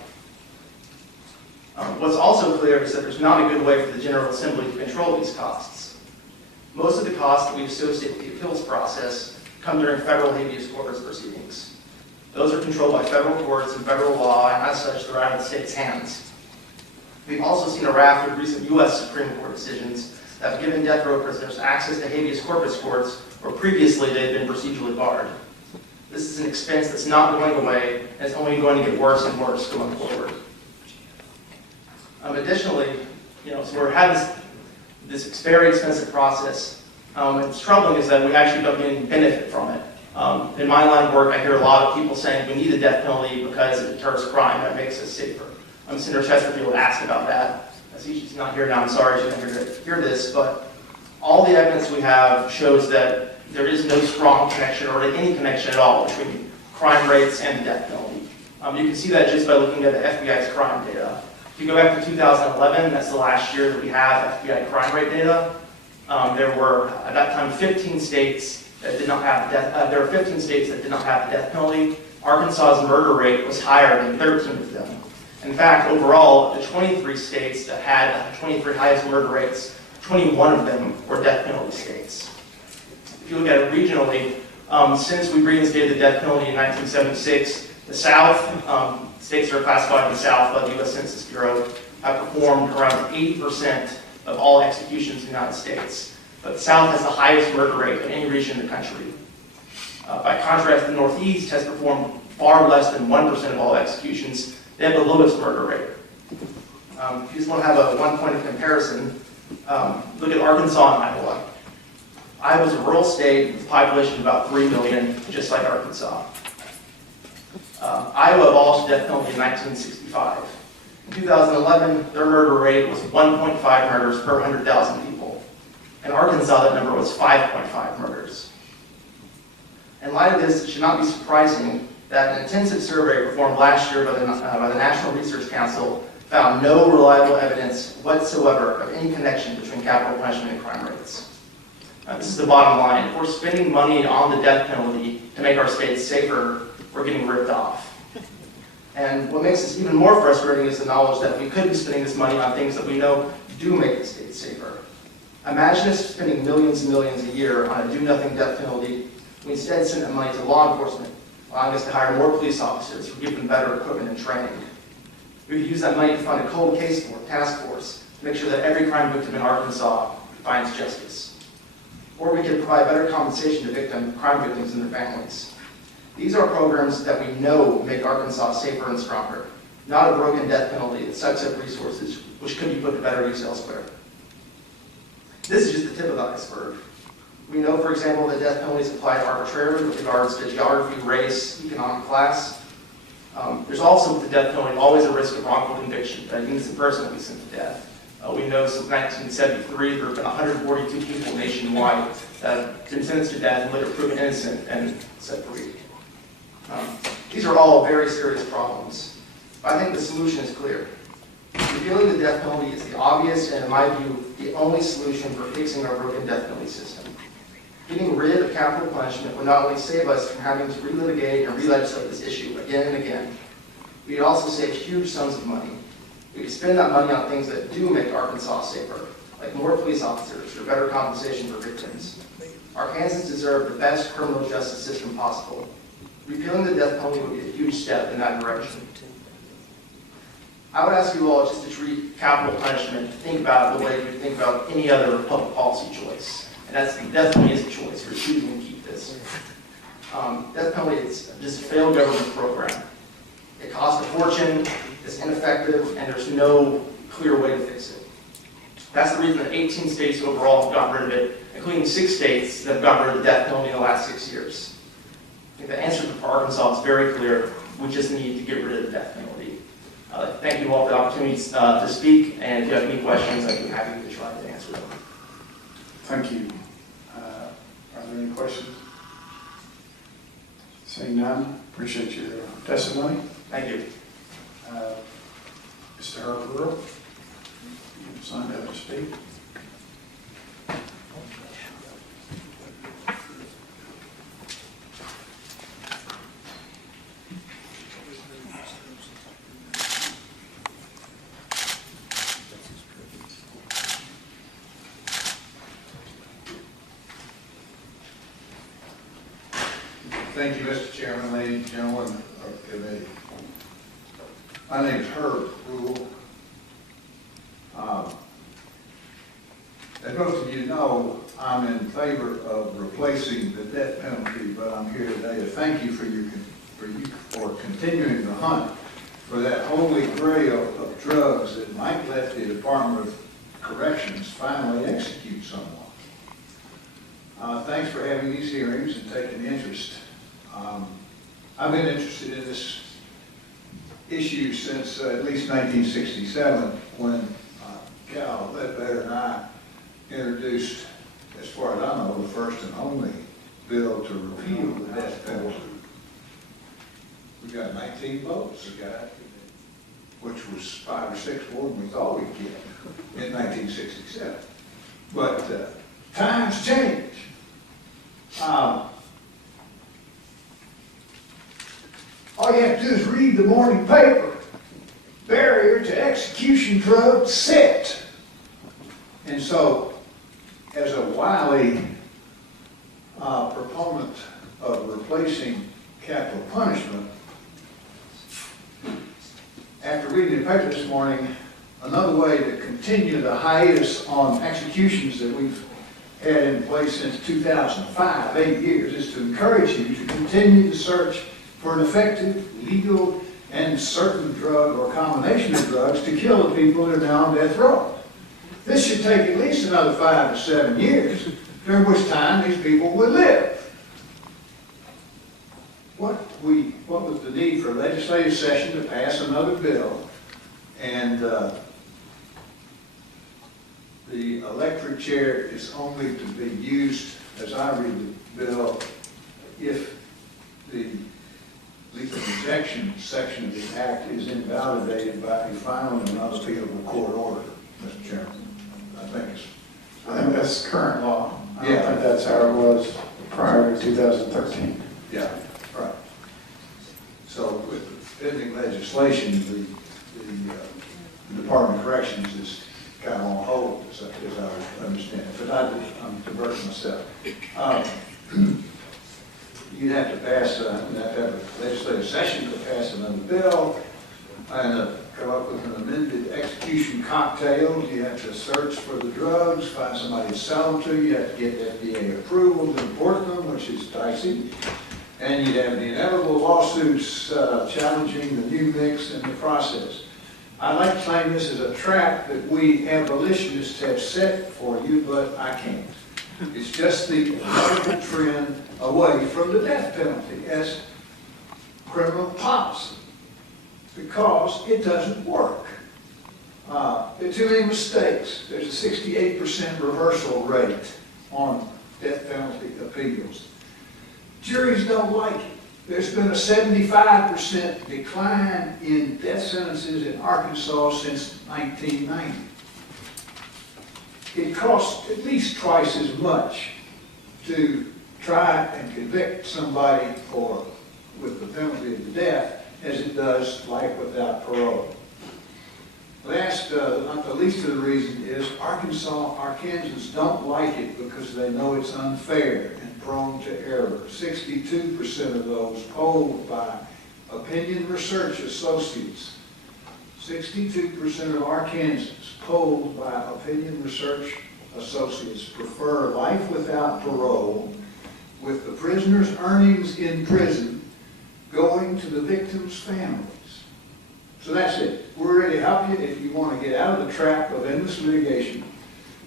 What's also clear is that there's not a good way for the General Assembly to control these costs. Most of the costs that we associate with the appeals process come during federal habeas corpus proceedings. Those are controlled by federal courts and federal law, and as such, they're out of the state's hands. We've also seen a raft of recent U.S. Supreme Court decisions that have given death row prisoners access to habeas corpus courts where previously they had been procedurally barred. This is an expense that's not going away, and it's only going to get worse and worse going forward. Additionally, so we're having this very expensive process. What's troubling is that we actually don't get any benefit from it. In my line of work, I hear a lot of people saying we need the death penalty because it deters crime, that makes us safer. Senator Chesterfield asked about that. She's not here now, I'm sorry she's not here to hear this, but all the evidence we have shows that there is no strong connection or any connection at all between crime rates and the death penalty. You can see that just by looking at the FBI's crime data. If you go back to 2011, that's the last year that we have FBI crime rate data. There were, at that time, 15 states that did not have death. There were 15 states that did not have the death penalty. Arkansas's murder rate was higher than 13 of them. In fact, overall, the 23 states that had the 23 highest murder rates, 21 of them were death penalty states. If you look at it regionally, since we reinstated the death penalty in 1976, the South, states that are classified in the South by the U.S. Census Bureau, have performed around 80% of all executions in the United States. But the South has the highest murder rate of any region in the country. By contrast, the Northeast has performed far less than 1% of all executions. They have the lowest murder rate. If you just want to have one point of comparison, look at Arkansas and Iowa. Iowa's a rural state with a population of about 3 million, just like Arkansas. Iowa abolished the death penalty in 1965. In 2011, their murder rate was 1.5 murders per 100,000 people. In Arkansas, that number was 5.5 murders. In light of this, it should not be surprising that an intensive survey performed last year by the National Research Council found no reliable evidence whatsoever of any connection between capital punishment and crime rates. This is the bottom line. If we're spending money on the death penalty to make our states safer, we're getting ripped off. And what makes this even more frustrating is the knowledge that we could be spending this money on things that we know do make the states safer. Imagine us spending millions and millions a year on a do-nothing death penalty. We instead send that money to law enforcement, allowing us to hire more police officers who give them better equipment and training. We could use that money to fund a cold case task force to make sure that every crime victim in Arkansas finds justice. Or we could provide better compensation to crime victims and their families. These are programs that we know make Arkansas safer and stronger, not a broken death penalty that sucks up resources which could be put to better use elsewhere. This is just the tip of the iceberg. We know, for example, that death penalties applied arbitrarily with regards to geography, race, economic class. There's also with the death penalty always a risk of wrongful conviction, that an innocent person will be sent to death. We know since 1973 there have been 142 people nationwide that have been sentenced to death and later proven innocent and set free. These are all very serious problems, but I think the solution is clear. Repealing the death penalty is the obvious and, in my view, the only solution for fixing our broken death penalty system. Getting rid of capital punishment would not only save us from having to relitigate and re-legislate this issue again and again, we'd also save huge sums of money. We could spend that money on things that do make Arkansas safer, like more police officers or better compensation for victims. Arkansans deserve the best criminal justice system possible. Repealing the death penalty would be a huge step in that direction. I would ask you all just to treat capital punishment, think about it the way you think about any other public policy choice. And that's the death penalty is a choice. You're choosing to keep this. Death penalty is just a failed government program. It costs a fortune, it's ineffective, and there's no clear way to fix it. That's the reason that 18 states overall have gotten rid of it, including 6 states that have gotten rid of the death penalty in the last 6 years. I think the answer for Arkansas is very clear. We just need to get rid of the death penalty. Thank you all for the opportunity to speak, and if you have any questions, I'd be happy to try to answer them. Thank you. Are there any questions? Seeing none, appreciate your testimony. Thank you. Mr. Harper, you signed up to speak. Thank you, Mr. Chairman, ladies and gentlemen of the committee. My name is Herb Rule. As most of you know, I'm in favor of replacing the death penalty, but I'm here today to thank you for continuing the hunt for that holy grail of drugs that might let the Department of Corrections finally execute someone. Thanks for having these hearings and taking interest. I've been interested in this issue since at least 1967, when Cal Ledbetter and I introduced, as far as I know, the first and only bill to repeal the death penalty. We got 19 votes, which was 5 or 6 more than we thought we'd get in 1967. But times change. All you have to do is read the morning paper. Barrier to execution drug set. And so, as a wily proponent of replacing capital punishment, after reading the paper this morning, another way to continue the hiatus on executions that we've had in place since 2005, 8 years, is to encourage you to continue the search for an effective, legal, and certain drug or combination of drugs to kill the people that are now on death row. This should take at least another 5 to 7 years, during which time these people will live. What was the need for a legislative session to pass another bill, and the electric chair is only to be used, as I read the bill, if the lethal injection section of the act is invalidated by a final and unappealable court order, Mr. Chairman. I think that's current law. I Yeah. don't think that's how it was prior to 2013. Yeah, right. So with the pending legislation, the Department of Corrections is kind of on hold, as I understand it. But I'm diverting myself. You'd have to pass, you'd have to have a legislative session to pass another bill and come up with an amended execution cocktail. You have to search for the drugs, find somebody to sell them to. You have to get FDA approval to import them, which is dicey. And you'd have the inevitable lawsuits challenging the new mix in the process. I'd like to claim this as a trap that we abolitionists have set for you, but I can't. It's just the inevitable trend away from the death penalty as criminal policy, because it doesn't work. There are too many mistakes. There's a 68% reversal rate on death penalty appeals. Juries don't like it. There's been a 75% decline in death sentences in Arkansas since 1990. It costs at least twice as much to try and convict somebody with the penalty of death as it does life without parole. Last, not the least of the reason is Arkansans don't like it because they know it's unfair and prone to error. 62% of those polled by Opinion Research Associates, 62% of Arkansans polled by Opinion Research Associates prefer life without parole, with the prisoner's earnings in prison going to the victim's families. So that's it. We're ready to help you if you want to get out of the trap of endless litigation,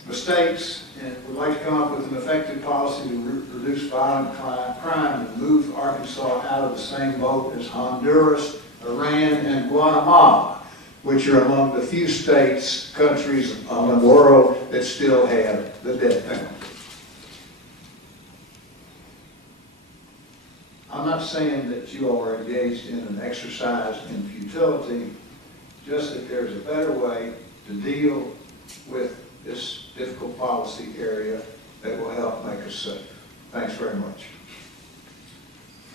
mistakes, and would like to come up with an effective policy to reduce violent crime and move Arkansas out of the same boat as Honduras, Iran, and Guatemala, which are among the few states, countries in the world that still have the death penalty. I'm not saying that you all are engaged in an exercise in futility, just that there's a better way to deal with this difficult policy area that will help make us safe. Thanks very much.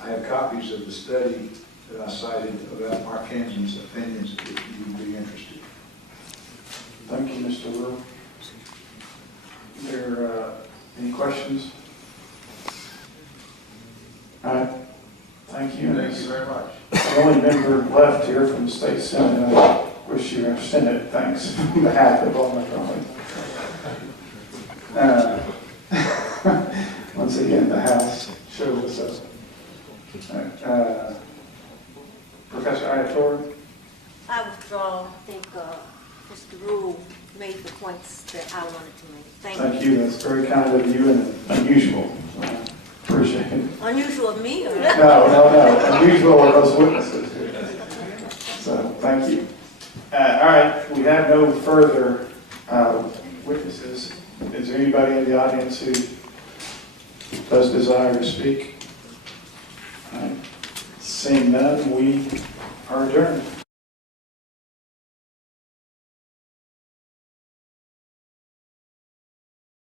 I have copies of the study that I cited about Arkansans' opinions if you would be interested. Thank you, Mr. Will. Are there any questions? All right. Thank you. Thank you very much. The only member left here from the state senate, I wish you extended thanks on behalf of all my colleagues. Once again, the House showed us up. Professor Ayator, I withdraw. I think Mr. Rule made the points that I wanted to make. Thank you, that's very kind of you and unusual. Appreciate it. Unusual of me, or? No, unusual of us witnesses. So, thank you. All right, we have no further witnesses. Is there anybody in the audience who does desire to speak? All right. Seeing none, we are adjourned.